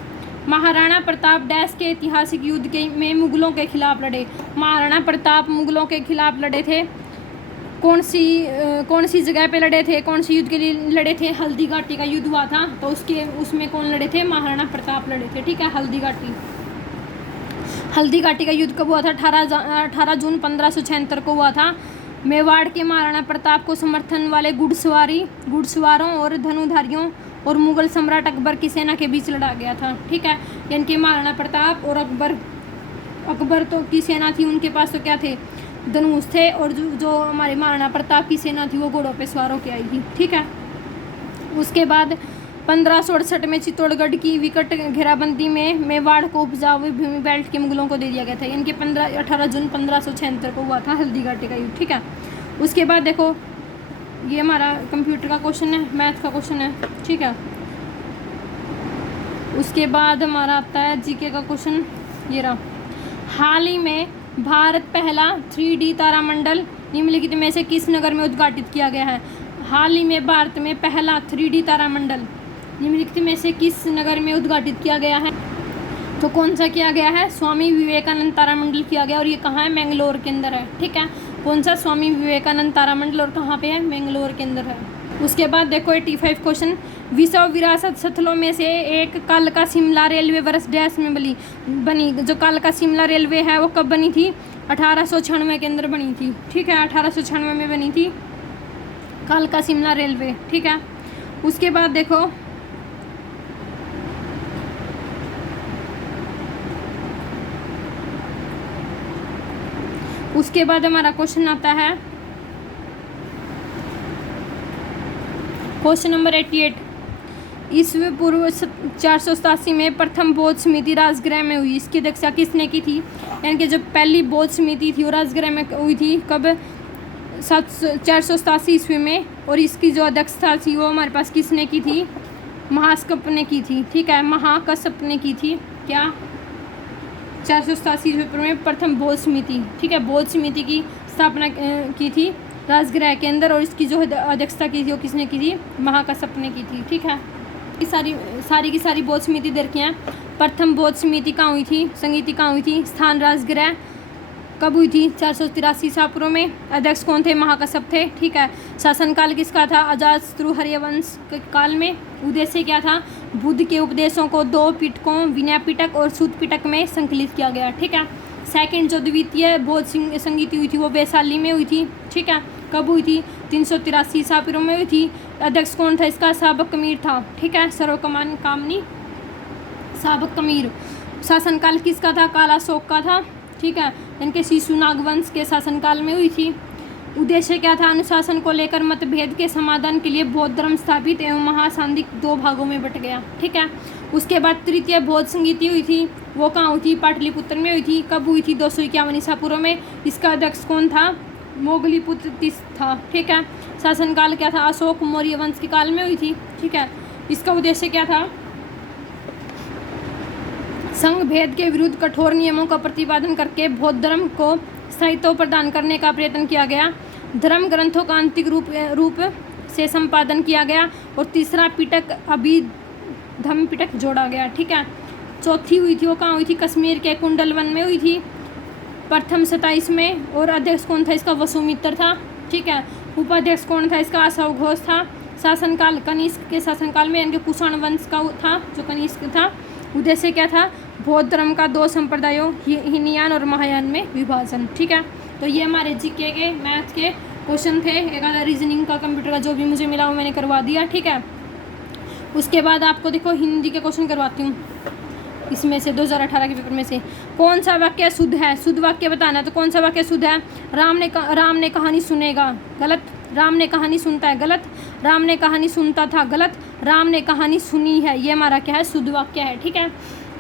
महाराणा प्रताप डैश के ऐतिहासिक युद्ध के में मुगलों के खिलाफ लड़े। महाराणा प्रताप मुगलों के खिलाफ लड़े थे। कौन सी जगह पे लड़े थे? कौन सी युद्ध के लिए लड़े थे? हल्दी घाटी का युद्ध हुआ था, तो उसमें कौन लड़े थे? महाराणा प्रताप लड़े थे, ठीक है। हल्दी घाटी का युद्ध कब हुआ था? 18 जून 1576 को हुआ था। मेवाड़ के महाराणा प्रताप को समर्थन वाले घुड़सवारों और धनुधारियों और मुगल सम्राट अकबर की सेना के बीच लड़ा गया था, ठीक है। यानी कि महाराणा प्रताप और अकबर तो की सेना थी, उनके पास तो क्या थे? धनुष थे, और जो हमारे महाराणा प्रताप की सेना थी वो घोड़ों पे सवार होकर आई थी, ठीक है। उसके बाद 1568 में चित्तौड़गढ़ की विकट घेराबंदी में मेवाड़ को उपजाऊ भूमि बेल्ट के मुगलों को दे दिया गया था। यानी कि 18 जून 1576 को हुआ था हल्दी घाटी का युद्ध, ठीक है। उसके बाद देखो ये हमारा कंप्यूटर का क्वेश्चन है, मैथ का क्वेश्चन है, ठीक है। उसके बाद हमारा आता है जीके का क्वेश्चन, ये रहा। हाल ही में भारत पहला 3D तारामंडल निम्नलिखित में से किस नगर में उद्घाटित किया गया है? हाल ही में भारत में पहला 3D तारामंडल निम्नलिखित में से किस नगर में उद्घाटित किया गया है? तो कौन सा किया गया है? स्वामी विवेकानंद तारामंडल किया गया, और ये कहाँ है? मैंगलोर के अंदर है, ठीक है। कौन सा? स्वामी विवेकानंद तारामंडल, और कहाँ पे है? मैंगलोर के अंदर है। उसके बाद देखो 85 क्वेश्चन। विश्व विरासत स्थलों में से एक कालका शिमला रेलवे वर्ष डैश में बनी। जो कालका शिमला रेलवे है वो कब बनी थी? 1896 के अंदर बनी थी, ठीक है। 1896 में बनी थी कालका शिमला रेलवे, ठीक है। उसके बाद देखो उसके बाद हमारा क्वेश्चन आता है क्वेश्चन नंबर 88। ईस्वी पूर्व 487 में प्रथम बौद्ध समिति राजगृह में हुई। इसकी अध्यक्षता किसने की थी? यानी कि जो पहली बौद्ध समिति थी वो राजगृह में हुई थी कब? 487 ईस्वी में, और इसकी जो अध्यक्षता थी वो हमारे पास किसने की थी? महाकश्यप ने की थी, ठीक है। महाकश्यप ने की थी। क्या? 487 ईस्वी में प्रथम बौद्ध समिति, ठीक है। बौद्ध समिति की स्थापना की थी राजगृह के अंदर, और इसकी जो अध्यक्षता की थी वो किसने की थी? महाकश्यप ने की थी, ठीक है। सारी की सारी बौद्ध समिति दे रखी हैं। प्रथम बौद्ध समिति कहाँ हुई थी? संगीति कहाँ हुई थी? स्थान राजगृह। कब हुई थी? 483 ईसा पूर्व में। अध्यक्ष कौन थे? महाकश्यप थे, ठीक है। शासनकाल किसका था? अजातशत्रु हर्यवंश के काल में। उद्देश्य क्या था? बुद्ध के उपदेशों को 2 पिटकों विनय पिटक और सूत पिटक में संकलित किया गया, ठीक है। सेकंड जो द्वितीय बौद्ध संगीति हुई थी वो वैशाली में हुई थी, ठीक है। कब हुई थी? 383 ईसा पूर्व में हुई थी। अध्यक्ष कौन था इसका? साबक कमीर था, ठीक है। सर्वकमान कामनी साबक कमीर। शासनकाल किसका था? काला शोक का था, ठीक है। इनके शिशु नागवंश के शासनकाल में हुई थी। उद्देश्य क्या था? अनुशासन को लेकर मतभेद के समाधान के लिए बौद्ध धर्म स्थापित एवं महासांधिक 2 भागों में बट गया, ठीक है। उसके बाद तृतीय बौद्ध संगीति हुई थी, वो कहाँ हुई थी? पाटलिपुत्र में हुई थी। कब हुई थी? 251 ईसा पूर्व में। इसका अध्यक्ष कौन था? मोगलीपुत्र तीस था, ठीक है। शासनकाल क्या था? अशोक मौर्य वंश के काल में हुई थी, ठीक है। इसका उद्देश्य क्या था? संघ भेद के विरुद्ध कठोर नियमों का प्रतिपादन करके बौद्ध धर्म को स्थायित्व प्रदान करने का प्रयत्न किया गया। धर्म ग्रंथों का अंतिम रूप से संपादन किया गया, और तीसरा पिटक अभिधम्म पिटक जोड़ा गया, ठीक है। चौथी हुई थी वो कहाँ हुई थी? कश्मीर के कुंडलवन में हुई थी प्रथम 27 में, और अध्यक्ष कौन था इसका? वसुमित्र था, ठीक है। उपाध्यक्ष कौन था इसका? अशोक घोष था। शासनकाल कनिष्क के शासनकाल में इनके कुषाण वंश का था जो कनिष्क था। उद्देश्य क्या था? बौद्ध धर्म का 2 संप्रदायों हीनयान और महायान में विभाजन, ठीक है। तो ये हमारे जीके के मैथ के क्वेश्चन थे। एक आधा रीजनिंग का कंप्यूटर का जो भी मुझे मिला वो मैंने करवा दिया, ठीक है। उसके बाद आपको देखो हिंदी के क्वेश्चन करवाती हूँ इसमें से 2018 के पेपर में से। कौन सा वाक्य शुद्ध है? शुद्ध वाक्य बताना। तो कौन सा वाक्य शुद्ध है? राम ने कहानी सुनेगा, गलत। राम ने कहानी सुनता है, गलत। राम ने कहानी सुनता था, गलत। राम ने कहानी सुनी है, ये हमारा क्या है? शुद्ध वाक्य है, ठीक है।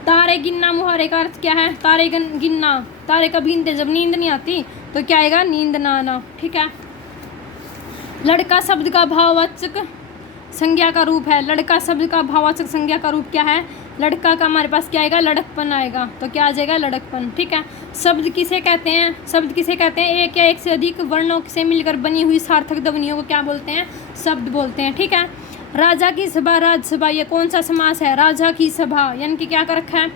तारे गिनना मुहावरे का अर्थ क्या है? तारे गिनना। तारे कब गिनते? जब नींद नहीं आती, तो क्या आएगा? नींद ना आना, ठीक है। लड़का शब्द का भाववाचक संज्ञा का रूप है। लड़का शब्द का भाववाचक संज्ञा का रूप क्या है? लड़का का हमारे पास क्या आएगा? लड़कपन आएगा। तो क्या आ जाएगा? लड़कपन। ठीक है। शब्द किसे कहते हैं? शब्द किसे कहते हैं? एक या एक से अधिक वर्णों से मिलकर बनी हुई सार्थक ध्वनियों को क्या बोलते हैं? शब्द बोलते हैं। ठीक है। राजा की सभा, राजसभा, ये कौन सा समास है? राजा की सभा, यानी कि क्या कर रखा है?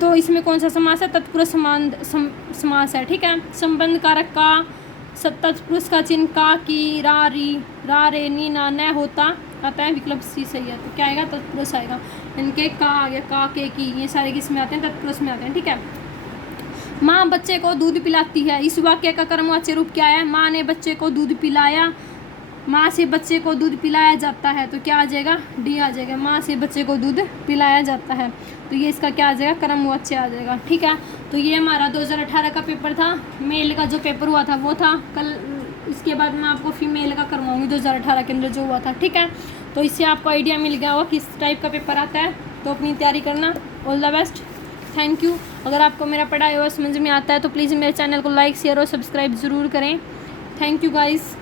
तो इसमें कौन सा समास है? तत्पुरुष समास है। ठीक है। संबंध कारक का, तत्पुरुष का चिन्ह का, की, रा, री, रा, रे, नी, ना, न होता आता है, विकल्प सी सही है। तो क्या आएगा? तत्पुरुष आएगा। इनके का आ गया, का, के, की, ये सारे किस में आते हैं? तत्पुरुष में आते हैं। ठीक है। माँ बच्चे को दूध पिलाती है, इस वाक्य का कर्मवाच्य रूप क्या है? माँ ने बच्चे को दूध पिलाया। माँ से बच्चे को दूध पिलाया जाता है, तो क्या आ जाएगा? डी आ जाएगा। माँ से बच्चे को दूध पिलाया जाता है, तो ये इसका क्या आ जाएगा? कर्मवाच्य आ जाएगा। ठीक है। तो ये हमारा 2018 का पेपर था। मेल का जो पेपर हुआ था वो था कल। इसके बाद मैं आपको फीमेल का करवाऊंगी 2018 के अंदर जो हुआ था। ठीक है। तो इससे आपको आइडिया मिल गया होगा किस टाइप का पेपर आता है। तो अपनी तैयारी करना। All the best. Thank you. अगर आपको मेरा पढ़ाई हुआ समझ में आता है तो प्लीज़ मेरे चैनल को लाइक, शेयर और सब्सक्राइब ज़रूर करें। Thank you guys.